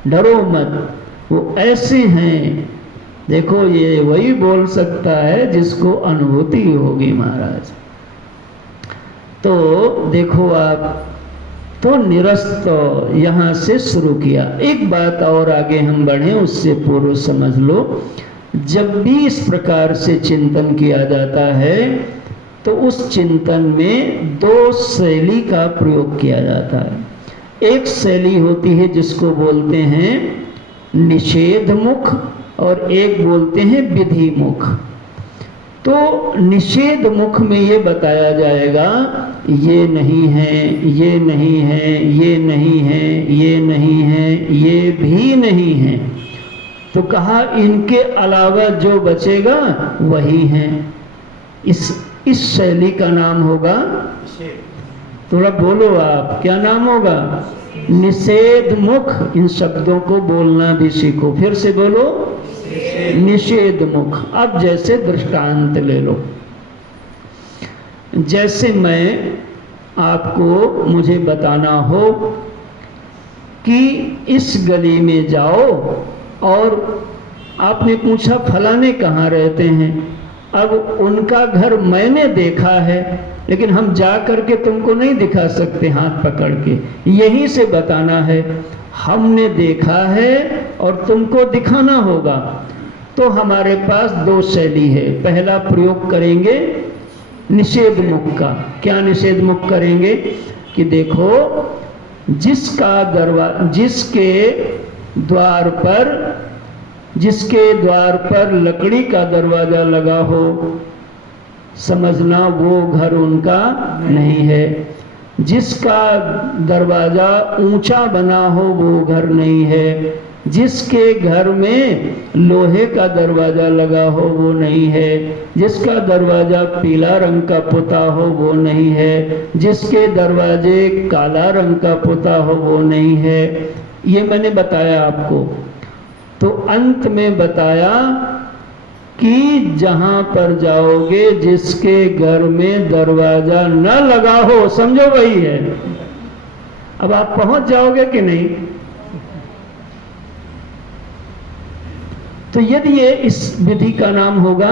डरो मत, वो ऐसे हैं। देखो ये वही बोल सकता है जिसको अनुभूति होगी महाराज। तो देखो आप, तो निरस्त यहाँ से शुरू किया। एक बात और आगे हम बढ़े उससे पूर्व समझ लो, जब भी इस प्रकार से चिंतन किया जाता है तो उस चिंतन में दो शैली का प्रयोग किया जाता है। एक शैली होती है जिसको बोलते हैं निषेध मुख और एक बोलते हैं विधि मुख। तो निषेध मुख में ये बताया जाएगा ये नहीं है, ये नहीं है, ये नहीं है, ये नहीं है, ये भी नहीं है। तो कहा इनके अलावा जो बचेगा वही है। इस शैली का नाम होगा, थोड़ा बोलो आप, क्या नाम होगा? निषेध मुख। इन शब्दों को बोलना भी सीखो, फिर से बोलो निषेध मुख। अब जैसे दृष्टांत ले लो, जैसे मैं आपको, मुझे बताना हो कि इस गली में जाओ और आपने पूछा फलाने कहाँ रहते हैं। अब उनका घर मैंने देखा है लेकिन हम जा करके तुमको नहीं दिखा सकते हाथ पकड़ के, यहीं से बताना है हमने देखा है और तुमको दिखाना होगा। तो हमारे पास दो शैली है। पहला प्रयोग करेंगे निषेध मुख का। क्या निषेध मुख करेंगे कि देखो जिसके द्वार पर लकड़ी का दरवाजा लगा हो, समझना वो घर उनका नहीं है। जिसका दरवाजा ऊंचा बना हो वो घर नहीं है। जिसके घर में लोहे का दरवाजा लगा हो वो नहीं है। जिसका दरवाजा पीला रंग का पुता हो वो नहीं है। जिसके दरवाजे काला रंग का पुता हो वो नहीं है। ये मैंने बताया आपको। तो अंत में बताया कि जहां पर जाओगे जिसके घर में दरवाजा न लगा हो, समझो वही है। अब आप पहुंच जाओगे कि नहीं? तो यदि ये इस विधि का नाम होगा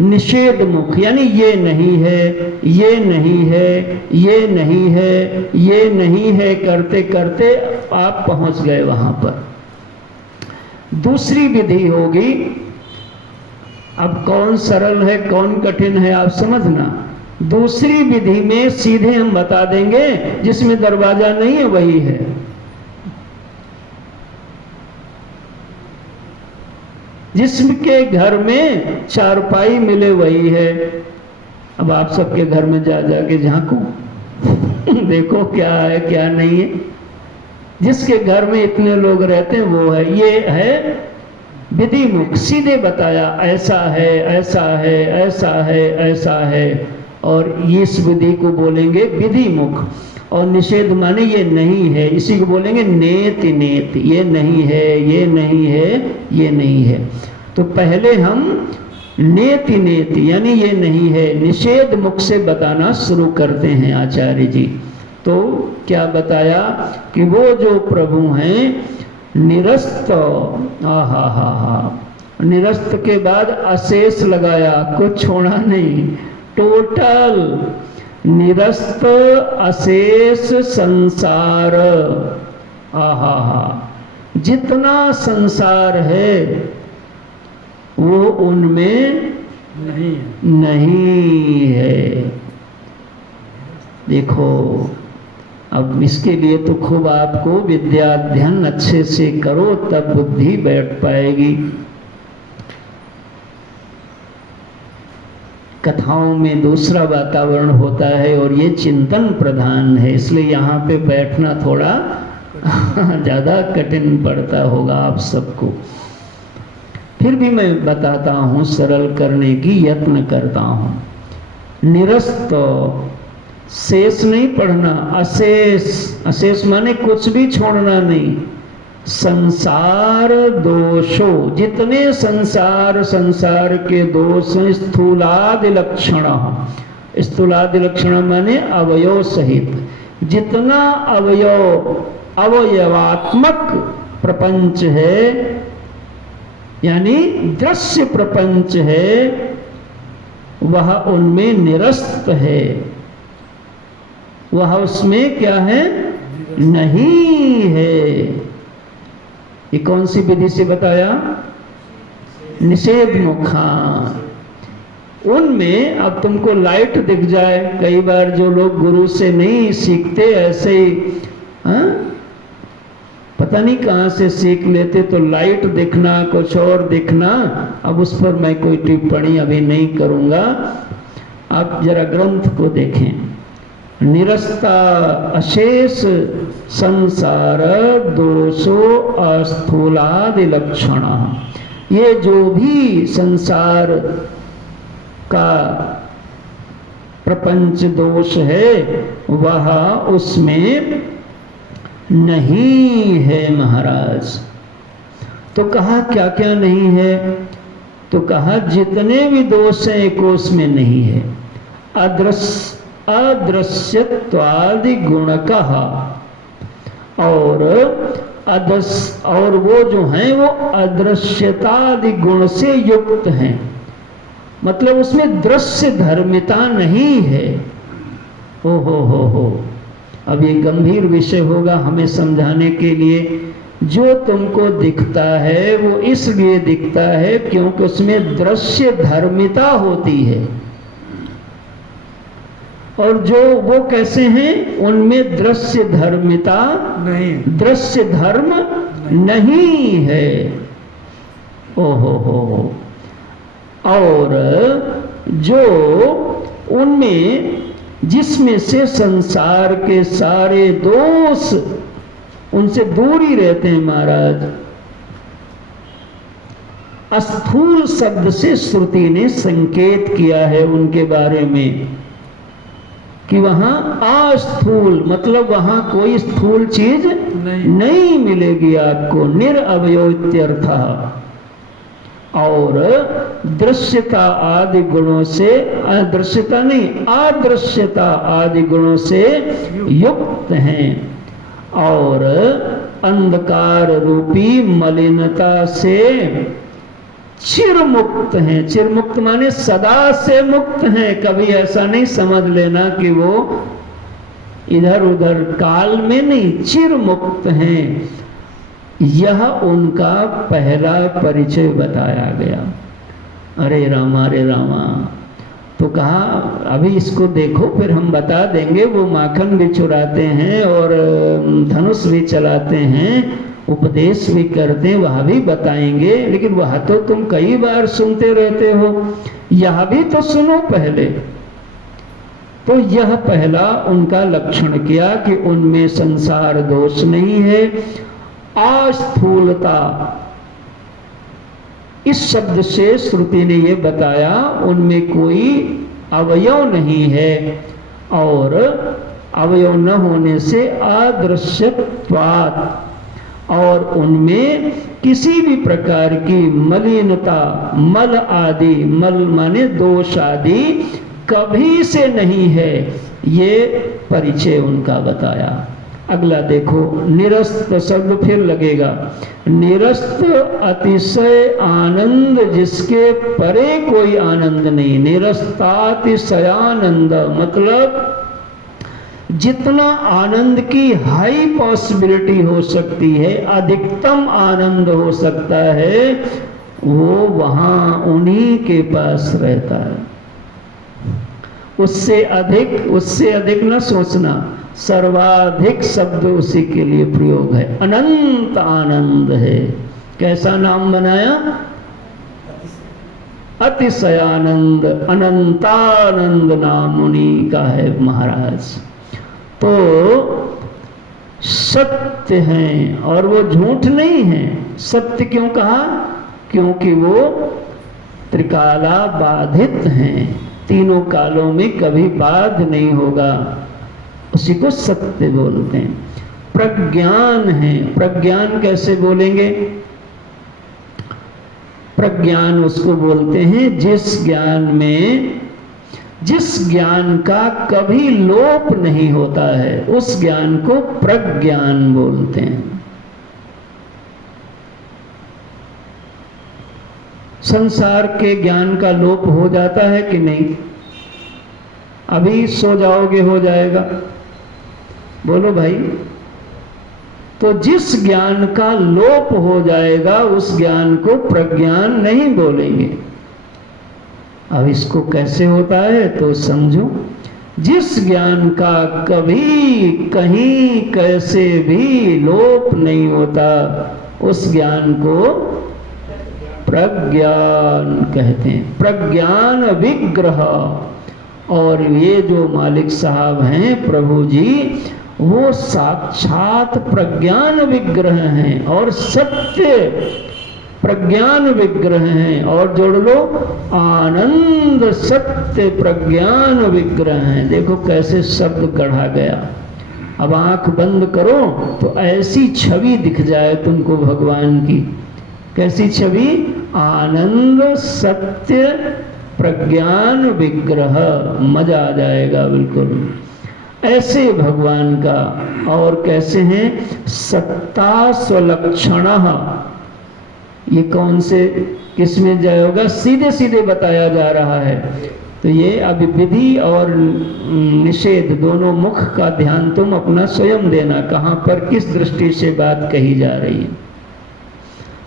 निषेध मुख, यानी ये नहीं है, ये नहीं है, ये नहीं है, ये नहीं है करते करते आप पहुंच गए वहां पर। दूसरी विधि होगी, अब कौन सरल है कौन कठिन है आप समझना। दूसरी विधि में सीधे हम बता देंगे जिसमें दरवाजा नहीं है वही है। जिसके घर में चारपाई मिले वही है। अब आप सबके घर में जा जाके झांको देखो क्या है क्या नहीं है। जिसके घर में इतने लोग रहते हैं वो है। ये है विधि मुख, सीधे बताया ऐसा है, ऐसा है, ऐसा है, ऐसा है। और इस विधि को बोलेंगे विधि मुख। और निषेध माने ये नहीं है, इसी को बोलेंगे नेत नेत। ये नहीं है, ये नहीं है, ये नहीं है। तो पहले हम नेति नेति यानी ये नहीं है निषेध मुख से बताना शुरू करते हैं आचार्य जी। तो क्या बताया कि वो जो प्रभु हैं निरस्त, आहा हा हा, निरस्त के बाद अशेष लगाया, कुछ छोड़ा नहीं, टोटल निरस्त अशेष संसार। आहा हा, जितना संसार है वो उनमें नहीं है। देखो अब इसके लिए तो खूब आपको विद्या अध्ययन अच्छे से करो तब बुद्धि बैठ पाएगी। कथाओं में दूसरा वातावरण होता है और ये चिंतन प्रधान है, इसलिए यहाँ पे बैठना थोड़ा ज़्यादा कठिन पड़ता होगा आप सबको। फिर भी मैं बताता हूँ, सरल करने की यत्न करता हूँ। निरस्त, शेष नहीं पढ़ना, अशेष। अशेष माने कुछ भी छोड़ना नहीं। संसार दोषो, जितने संसार के दोष हैं, स्थूलादि लक्षण। स्थूलादि लक्षण माने अवयव सहित जितना अवयवात्मक प्रपंच है, यानी दृश्य प्रपंच है, वह उनमें निरस्त है, वह उसमें क्या है, नहीं है। ये कौन सी विधि से बताया, निषेध मुखान। उनमें अब तुमको लाइट दिख जाए, कई बार जो लोग गुरु से नहीं सीखते ऐसे ही पता नहीं कहाँ से सीख लेते, तो लाइट दिखना, कुछ और दिखना, अब उस पर मैं कोई टिप्पणी अभी नहीं करूंगा। आप जरा ग्रंथ को देखें। निरस्ता अशेष संसार दोषो अस्थूलादि लक्षण, ये जो भी संसार का प्रपंच दोष है वह उसमें नहीं है महाराज। तो कहा क्या क्या नहीं है, तो कहा जितने भी दोष हैं एक उसमें नहीं है। अदृश्यत्वादि गुण कहा, और वो जो हैं वो अदृश्यतादि गुण से युक्त हैं, मतलब उसमें दृश्य धर्मिता नहीं है। ओ हो, अब ये गंभीर विषय होगा हमें समझाने के लिए। जो तुमको दिखता है वो इसलिए दिखता है क्योंकि उसमें दृश्य धर्मिता होती है, और जो वो कैसे हैं, उनमें दृश्य धर्मिता नहीं, दृश्य धर्म नहीं है। ओ हो। और जो उनमें जिसमें से संसार के सारे दोष उनसे दूर ही रहते हैं महाराज। अस्थूल शब्द से श्रुति ने संकेत किया है उनके बारे में कि वहां अस्थूल, मतलब वहां कोई स्थूल चीज नहीं मिलेगी आपको, निरअवयवोत्यर्थः। और दृश्यता आदि गुणों से, दृश्यता नहीं, अदृश्यता आदि गुणों से युक्त हैं, और अंधकार रूपी मलिनता से चिर मुक्त हैं। चिर मुक्त माने सदा से मुक्त हैं, कभी ऐसा नहीं समझ लेना कि वो इधर उधर काल में नहीं, चिर मुक्त हैं। यह उनका पहला परिचय बताया गया। अरे रामा, तो कहा अभी इसको देखो फिर हम बता देंगे। वो माखन भी चुराते हैं और धनुष भी चलाते हैं, उपदेश भी करते हैं, वह भी बताएंगे, लेकिन वह तो तुम कई बार सुनते रहते हो, यह भी तो सुनो पहले। तो यह पहला उनका लक्षण किया कि उनमें संसार दोष नहीं है। अस्थूलता, इस शब्द से श्रुति ने यह बताया उनमें कोई अवयव नहीं है, और अवयव न होने से अदृश्यत्वात्, और उनमें किसी भी प्रकार की मलिनता, मल आदि, मल माने दोष आदि कभी से नहीं है, ये परिचय उनका बताया। अगला देखो, निरस्त शब्द फिर लगेगा। निरस्त अतिशय आनंद जिसके परे कोई आनंद नहीं, निरस्तातिशयानंद, मतलब जितना आनंद की हाई पॉसिबिलिटी हो सकती है, अधिकतम आनंद हो सकता है, वो वहां उन्हीं के पास रहता है। उससे अधिक न सोचना, सर्वाधिक शब्द उसी के लिए प्रयोग है। अनंत आनंद है। कैसा नाम बनाया? अतिशयानंद, अनंतानंद नाम उन्हीं का है महाराज। तो सत्य हैं और वो झूठ नहीं है। सत्य क्यों कहा? क्योंकि वो त्रिकाला बाधित हैं, तीनों कालों में कभी बाध नहीं होगा, उसी को सत्य बोलते हैं। प्रज्ञान है। प्रज्ञान कैसे बोलेंगे? प्रज्ञान उसको बोलते हैं जिस ज्ञान का कभी लोप नहीं होता है, उस ज्ञान को प्रज्ञान बोलते हैं। संसार के ज्ञान का लोप हो जाता है कि नहीं? अभी सो जाओगे हो जाएगा, बोलो भाई। तो जिस ज्ञान का लोप हो जाएगा उस ज्ञान को प्रज्ञान नहीं बोलेंगे। अब इसको कैसे होता है तो समझो, जिस ज्ञान का कभी कहीं कैसे भी लोप नहीं होता उस ज्ञान को प्रज्ञान कहते हैं, प्रज्ञान विग्रह। और ये जो मालिक साहब हैं प्रभु जी, वो साक्षात प्रज्ञान विग्रह हैं और सत्य प्रज्ञान विग्रह हैं। और जोड़ लो, आनंद सत्य प्रज्ञान विग्रह हैं। देखो कैसे शब्द गढ़ा गया। अब आंख बंद करो तो ऐसी छवि दिख जाए तुमको भगवान की। कैसी छवि? आनंद सत्य प्रज्ञान विग्रह। मजा आ जाएगा बिल्कुल ऐसे भगवान का। और कैसे हैं? सत्ता स्वलक्षणः। ये कौन से किस में जय होगा? सीधे सीधे बताया जा रहा है। तो ये अभी विधि और निषेध दोनों मुख का ध्यान तुम अपना स्वयं देना, कहाँ पर किस दृष्टि से बात कही जा रही है।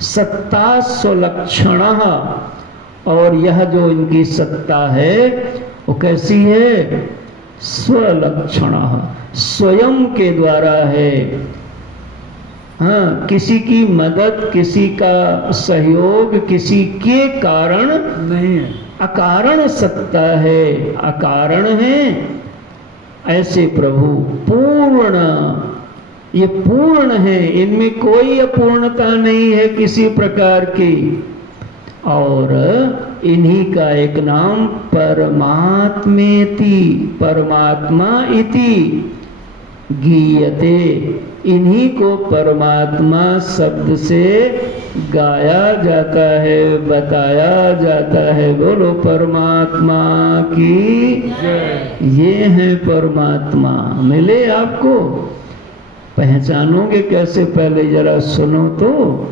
सत्ता स्वलक्षणः। और यह जो इनकी सत्ता है वो कैसी है? स्वलक्षणः, स्वयं के द्वारा है। हाँ, किसी की मदद, किसी का सहयोग, किसी के कारण नहीं है। अकारण सत्ता है, अकारण है। ऐसे प्रभु पूर्ण, ये पूर्ण है, इनमें कोई अपूर्णता नहीं है किसी प्रकार की। और इन्हीं का एक नाम परमात्मेति, परमात्मा इति गीयते। इन्हीं को परमात्मा शब्द से गाया जाता है, बताया जाता है। बोलो परमात्मा की जय। ये है परमात्मा। मिले आपको? पहचानोगे कैसे? पहले जरा सुनो तो।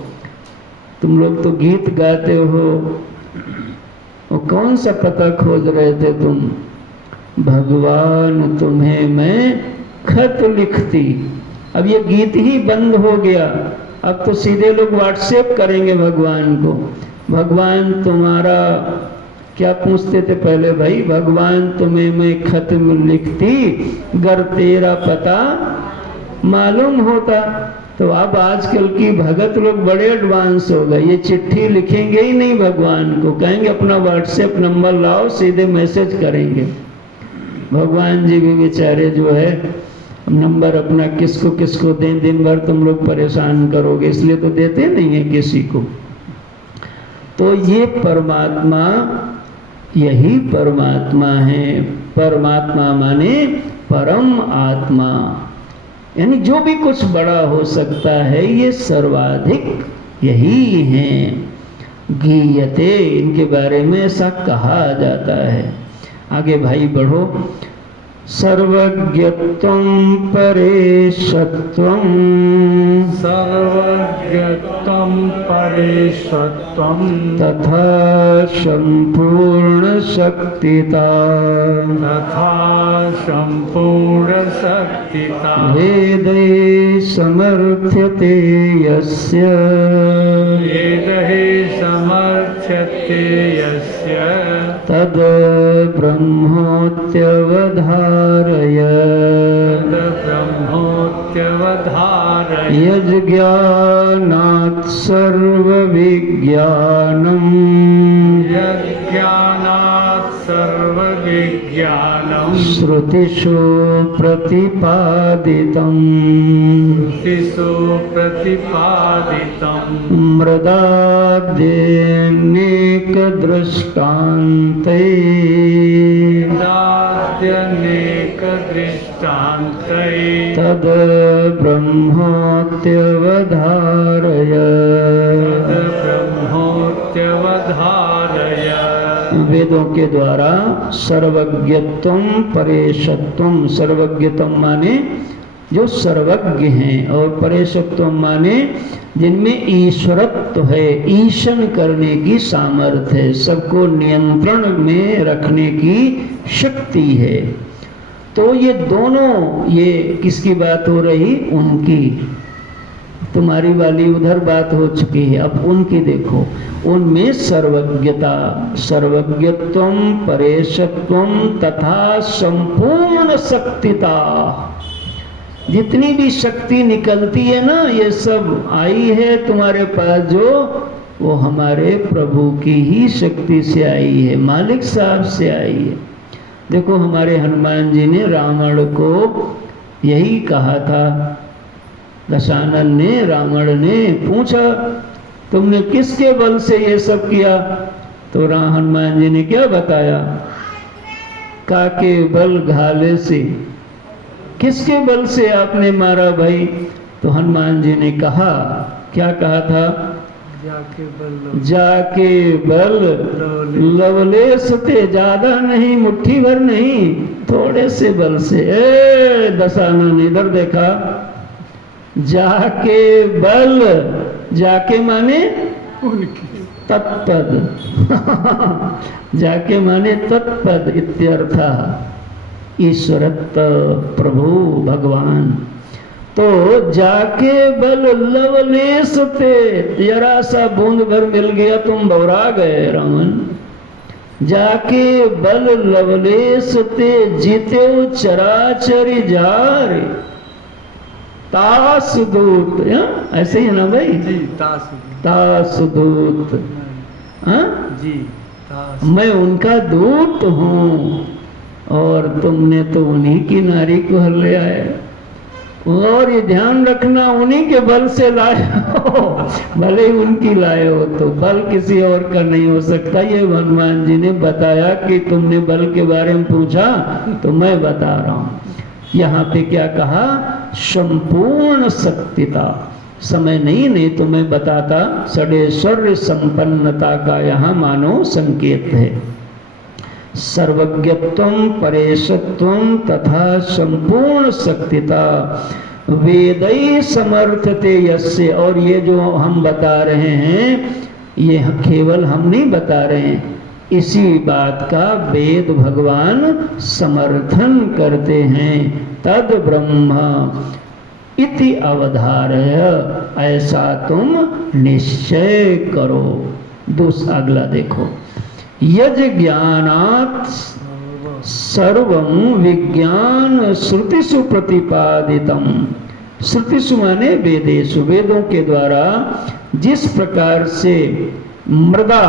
तुम लोग तो गीत गाते हो, वो कौन सा पता खोज रहे थे तुम? भगवान तुम्हें मैं खत लिखती। अब ये गीत ही बंद हो गया। अब तो सीधे लोग व्हाट्सएप करेंगे भगवान को। भगवान तुम्हारा क्या पूछते थे पहले भाई? भगवान तुम्हें मैं खत लिखती गर तेरा पता मालूम होता। तो अब आजकल की भगत लोग बड़े एडवांस हो गए, ये चिट्ठी लिखेंगे ही नहीं भगवान को, कहेंगे अपना व्हाट्सएप नंबर लाओ, सीधे मैसेज करेंगे। भगवान जी भी बेचारे जो है नंबर अपना किसको किसको दें, दिन भर तुम लोग परेशान करोगे, इसलिए तो देते नहीं है किसी को। तो ये परमात्मा, यही परमात्मा है। परमात्मा माने परम आत्मा, यानी जो भी कुछ बड़ा हो सकता है ये सर्वाधिक यही हैं। गीयते, इनके बारे में ऐसा कहा जाता है। आगे भाई बढ़ो। सर्वज्ञत्वं परेशत्वं, सर्वज्ञत्वं परेशत्वं, तथा संपूर्ण शक्तिता, तथा संपूर्ण शक्तिता, वेदै समर्थ्यते यस्य, वेदैः समर्थ्यते यस्य, तद् ब्रह्मोत्यवधारय, ब्रह्मोत्यवधारय, यज्ञानात् सर्वविज्ञानम्, यज्ञानात् सर्वविज्ञानम्, श्रुतिषु प्रतिपादितम्, श्रुतिषु प्रतिपादितम्, मृदाद्यनेकदृष्टान्ते, दाद्यनेकदृष्टान्तै, तद् ब्रह्मोत्यवधारय, तद् ब्रह्मोत्यवधारय। वेदों के द्वारा सर्वज्ञत्वं परेशत्वं, सर्वज्ञत्वं माने जो सर्वज्ञ हैं, और परेशत्व माने जिनमें ईश्वरत्व है, ईशन करने की सामर्थ्य है, सबको नियंत्रण में रखने की शक्ति है। तो ये दोनों, ये किसकी बात हो रही? उनकी। तुम्हारी वाली उधर बात हो चुकी है, अब उनकी देखो। उनमें सर्वज्ञता, सर्वज्ञत्वम, परेशत्वम तथा संपूर्ण शक्तिता, जितनी भी शक्ति निकलती है ना, ये सब आई है तुम्हारे पास जो, वो हमारे प्रभु की ही शक्ति से आई है, मालिक साहब से आई है। देखो हमारे हनुमान जी ने रावण को यही कहा था। दशानन ने, रावण ने पूछा तुमने किसके बल से ये सब किया? तो हनुमान जी ने क्या बताया? काके बल घाले से। किसके बल से आपने मारा भाई? तो हनुमान जी ने कहा, क्या कहा था? जाके बल लवलेश थे, ज्यादा नहीं, मुट्ठी भर नहीं, थोड़े से बल से। ए दशानन इधर देखा, जाके बल, जाके माने तत्पद जाके माने तत्पद इत्यर्थ, ईश्वरत्व, प्रभु भगवान। तो जाके बल लवलेश थे, जरा सा बूंद भर मिल गया तुम बौरा गए रावण। जाके बल लवलेश थे, जीते चराचरि जार, तास दूत। ऐसे ही है ना भाई जी, तास दूत। हाँ जी, तास। मैं उनका दूत हूँ, और तुमने तो उन्हीं की नारी को ले आए। और ये ध्यान रखना, उन्हीं के बल से लाए हो, भले ही उनकी लाए हो, तो बल किसी और का नहीं हो सकता। ये हनुमान जी ने बताया कि तुमने बल के बारे में पूछा तो मैं बता रहा हूँ। यहाँ पे क्या कहा? संपूर्ण शक्तिता। समय नहीं तो मैं बताता। षडेश्वर्य संपन्नता का यहाँ मानो संकेत है। सर्वज्ञत्वम, परेशत्वम तथा संपूर्ण शक्तिता, वेदै समर्थते यस्य। और ये जो हम बता रहे हैं, ये केवल हम नहीं बता रहे हैं, इसी बात का वेद भगवान समर्थन करते हैं। तद ब्रह्म इति अवधारय, ऐसा तुम निश्चय करो। दूसरा अगला देखो, यज ज्ञानात् सर्वं विज्ञान श्रुतिषु प्रतिपादितम। श्रुतिषु माने वेदेषु, वेदों के द्वारा जिस प्रकार से मृदा,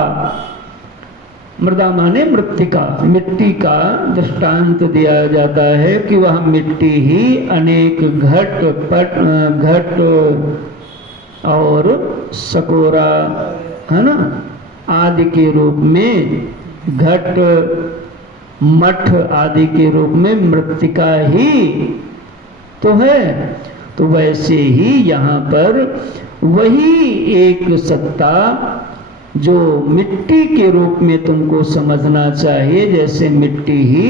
मृदा माने मृत्तिका, मिट्टी का दृष्टांत दिया जाता है कि वह मिट्टी ही अनेक घट पट, घट और सकोरा, है ना, आदि के रूप में, घट मठ आदि के रूप में मृत्तिका ही तो है। तो वैसे ही यहाँ पर वही एक सत्ता जो मिट्टी के रूप में तुमको समझना चाहिए, जैसे मिट्टी ही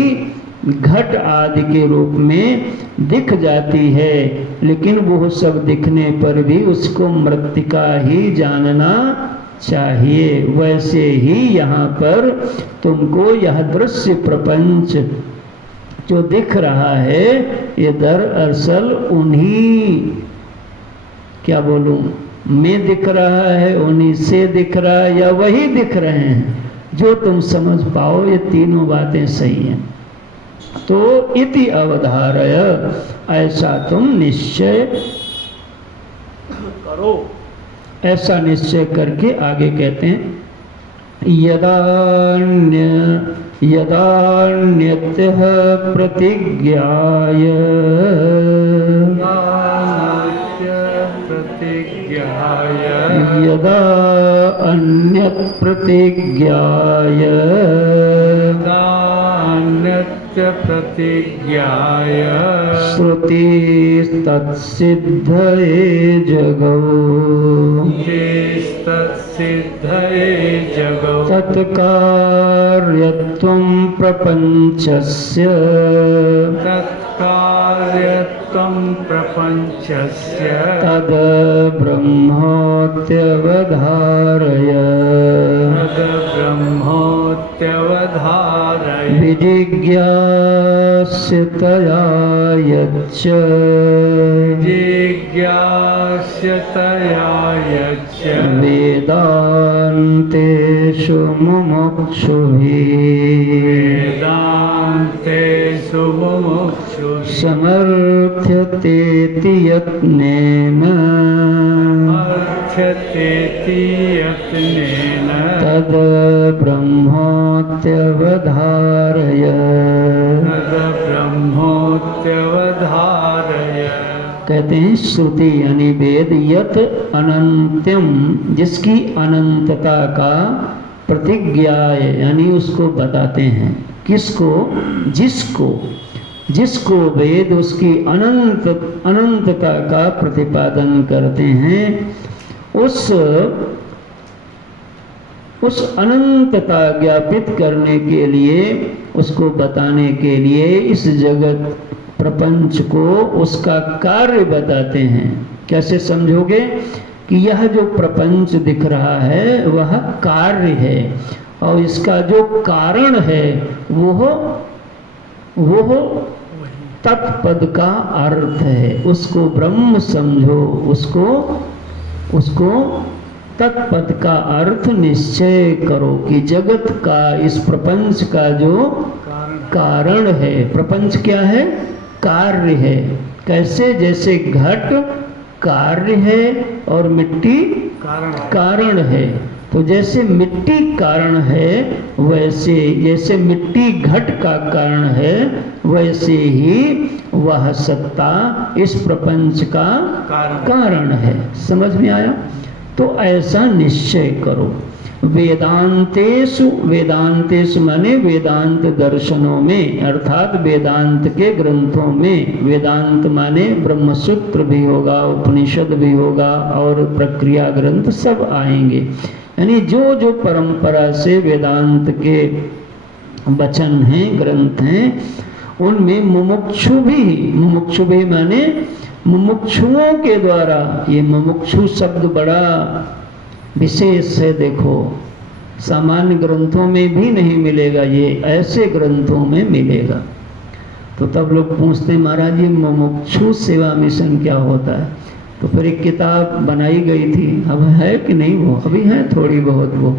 घट आदि के रूप में दिख जाती है, लेकिन वो सब दिखने पर भी उसको मृत्तिका ही जानना चाहिए। वैसे ही यहाँ पर तुमको यह दृश्य प्रपंच जो दिख रहा है, ये दरअसल उन्हीं, क्या बोलूं, में दिख रहा है, उन्हीं से दिख रहा है, या वही दिख रहे हैं, जो तुम समझ पाओ। ये तीनों बातें सही हैं। तो इति अवधारय, ऐसा तुम निश्चय करो। ऐसा निश्चय करके आगे कहते हैं, यदान्यतः प्रतिज्ञाय, यदा अन्यत् प्रतिज्ञाय, प्रतिज्ञाय श्रुतिस्तत्सिद्धये जगौ, तत्सिद्धये जगौ, तत्कार्यत्वं प्रपञ्चस्य, तत्कार्यत्वं कार्यत्वं प्रपञ्चस्य तद ब्रह्मोत्यवधारय ब्रह्मोत्यवधारय विजिज्ञास्यतया यच्च जिज्ञास्यतया यच्च वेदान्तेषु मुमुक्षुभिः वेदान्तेषु मुमुक्षुभिः समर्थ्यतेति यत्नेन अर्थ्यतेति यत्नेन तद ब्रह्मोत्यवधारय तद ब्रह्मोत्यवधारय। कहते हैं श्रुति यानी वेद यत अनंत्यम जिसकी अनंतता का प्रतिज्ञाय यानी उसको बताते हैं। किसको? जिसको वेद उसकी अनंतता का प्रतिपादन करते हैं। उस अनंतता ज्ञापित करने के लिए, उसको बताने के लिए इस जगत प्रपंच को उसका कार्य बताते हैं। कैसे समझोगे कि यह जो प्रपंच दिख रहा है वह कार्य है और इसका जो कारण है वो तत्पद का अर्थ है। उसको ब्रह्म समझो, उसको तत्पद का अर्थ निश्चय करो कि जगत का इस प्रपंच का जो कारण है, प्रपंच क्या है? कार्य है। कैसे? जैसे घट कार्य है और मिट्टी कारण है। तो जैसे मिट्टी कारण है वैसे, जैसे मिट्टी घट का कारण है वैसे ही वह सत्ता इस प्रपंच का कारण है। समझ में आया? तो ऐसा निश्चय करो। वेदांतेषु माने वेदांत दर्शनों में, अर्थात वेदांत के ग्रंथों में। वेदांत माने ब्रह्मसूत्र भी होगा, उपनिषद भी होगा और प्रक्रिया ग्रंथ सब आएंगे। यानी जो जो परंपरा से वेदांत के वचन हैं, ग्रंथ हैं, उनमें मुमुक्षु भी माने मुमुक्षुओं के द्वारा। ये मुमुक्षु शब्द बड़ा विशेष है। देखो सामान्य ग्रंथों में भी नहीं मिलेगा, ये ऐसे ग्रंथों में मिलेगा। तो तब लोग पूछते हैं महाराज ये मुमुक्षु सेवा मिशन क्या होता है? तो फिर एक किताब बनाई गई थी, अब है कि नहीं? वो अभी है थोड़ी बहुत वो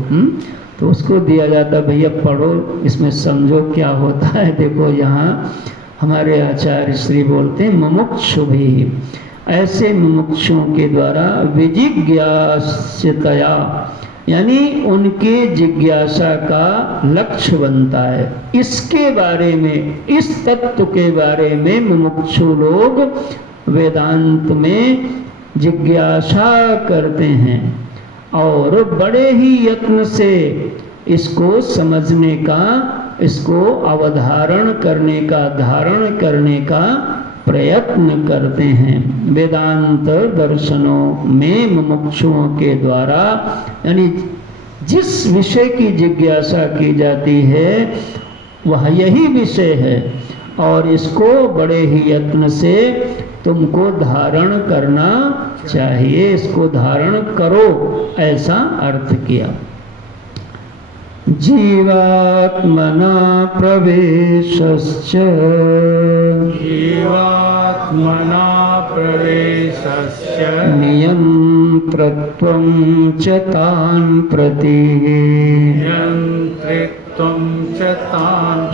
तो उसको दिया जाता, भैया पढ़ो, इसमें समझो क्या होता है। देखो यहाँ हमारे आचार्य श्री बोलते हैं मुमुक्षु भी, ऐसे मुमुक्षुओं के द्वारा विजिज्ञास्यतया यानी उनके जिज्ञासा का लक्ष्य बनता है। इसके बारे में, इस तत्व के बारे में मुमुक्षु लोग वेदांत में जिज्ञासा करते हैं और बड़े ही यत्न से इसको समझने का, इसको अवधारण करने का, धारण करने का प्रयत्न करते हैं। वेदांत दर्शनों में मुमुक्षुओं के द्वारा यानी जिस विषय की जिज्ञासा की जाती है वह यही विषय है और इसको बड़े ही यत्न से तुमको धारण करना चाहिए, इसको धारण करो, ऐसा अर्थ किया। जीवात्मना प्रवेशश्च नियंत्रत्वं च तान् प्रति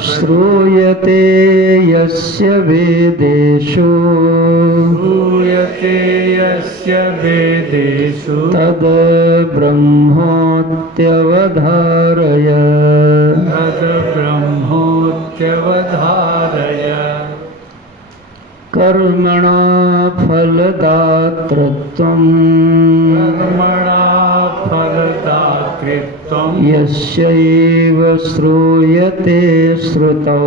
श्रूयते यस्य वेदेषु तद ब्रह्मोत्यवधारय कर्मणा फलदातृत्वं यस्यैव श्रूयते श्रुतौ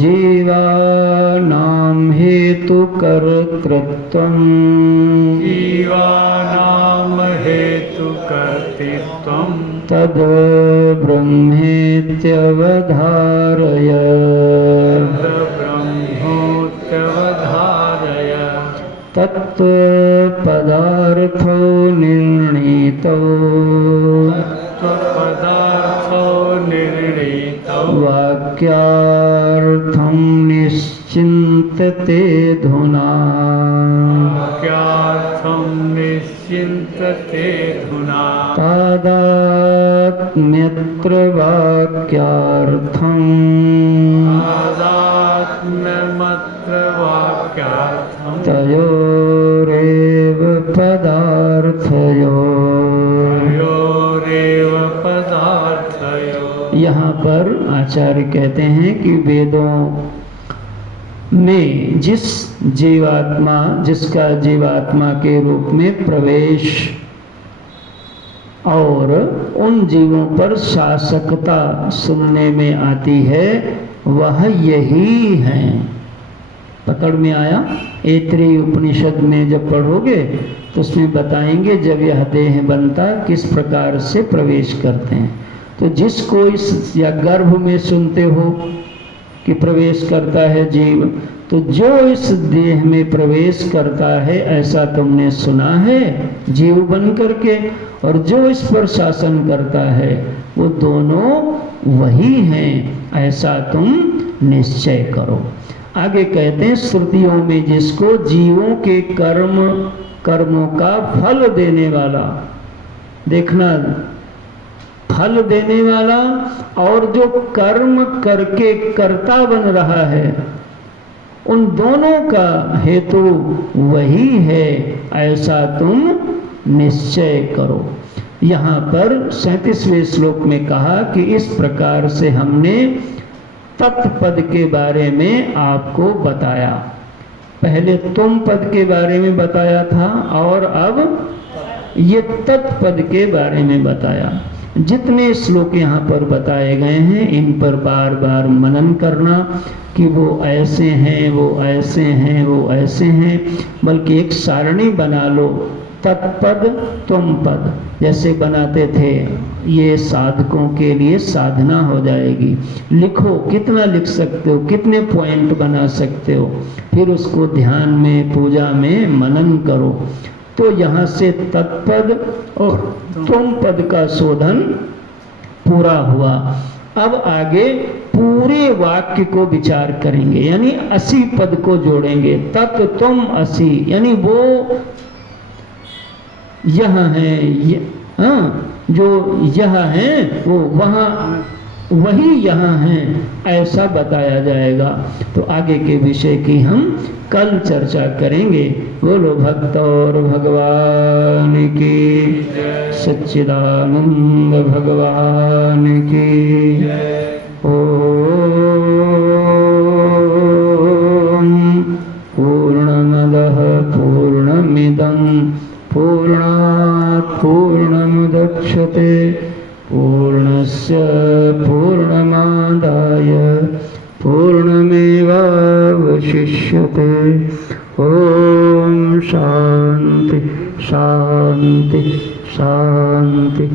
जीवानां हेतुकर्तृत्वं सुकर्तृत्वं तद् ब्रह्मेत्यवधारय ब्रह्मोत्यवधारय तत्पदार्थो निर्णीतो पदार्थो निर्णीतो वाक्यार्थं निश्चिन्तते धुना वाक्यार्थं निश्चिन्तते धुना तादात्म्यत्र वाक्यार्थं तादात्म्यमत्र वाक्यार्थं तयोरेव पदार्थयोः। तयोरेव पदार्थयोः। यहाँ पर आचार्य कहते हैं कि वेदों में जिसका जीवात्मा के रूप में प्रवेश और उन जीवों पर शासकता सुनने में आती है वह यही है। पकड़ में आया? ऐतरेय उपनिषद में जब पढ़ोगे तो उसमें बताएंगे जब यह देह बनता किस प्रकार से प्रवेश करते हैं। तो जिसको इस या गर्भ में सुनते हो कि प्रवेश करता है जीव, तो जो इस देह में प्रवेश करता है ऐसा तुमने सुना है जीव बन करके, और जो इस पर शासन करता है वो दोनों वही हैं, ऐसा तुम निश्चय करो। आगे कहते हैं श्रुतियों में जिसको जीवों के कर्मों का फल देने वाला, देखना, फल देने वाला और जो कर्म करके कर्ता बन रहा है, उन दोनों का हेतु वही है, ऐसा तुम निश्चय करो। यहाँ पर 37वें श्लोक में कहा कि इस प्रकार से हमने तत्पद के बारे में आपको बताया। पहले तुम पद के बारे में बताया था और अब ये तत्पद के बारे में बताया। जितने श्लोक यहाँ पर बताए गए हैं इन पर बार बार मनन करना कि वो ऐसे हैं, वो ऐसे हैं, वो ऐसे हैं, बल्कि एक सारणी बना लो, तत्पद तुम पद जैसे बनाते थे, ये साधकों के लिए साधना हो जाएगी। लिखो, कितना लिख सकते हो, कितने पॉइंट बना सकते हो, फिर उसको ध्यान में पूजा में मनन करो। तो यहाँ से तत्पद और तुम पद का शोधन पूरा हुआ। अब आगे पूरे वाक्य को विचार करेंगे, यानी 80 पद को जोड़ेंगे। तत् तुम 80, यानी वो यहाँ है, जो यह है वो वहाँ, वही यहाँ है, ऐसा बताया जाएगा। तो आगे के विषय की हम कल चर्चा करेंगे। बोलो भक्त और भगवान की, सच्चिदानंद भगवान की। ओम पूर्णमदः पूर्णमिदं पूर्णात् पूर्णमुदच्यते पूर्णस्य पूर्णमादाय पूर्णमेवावशिष्यते। ओम शांति शांति शांति।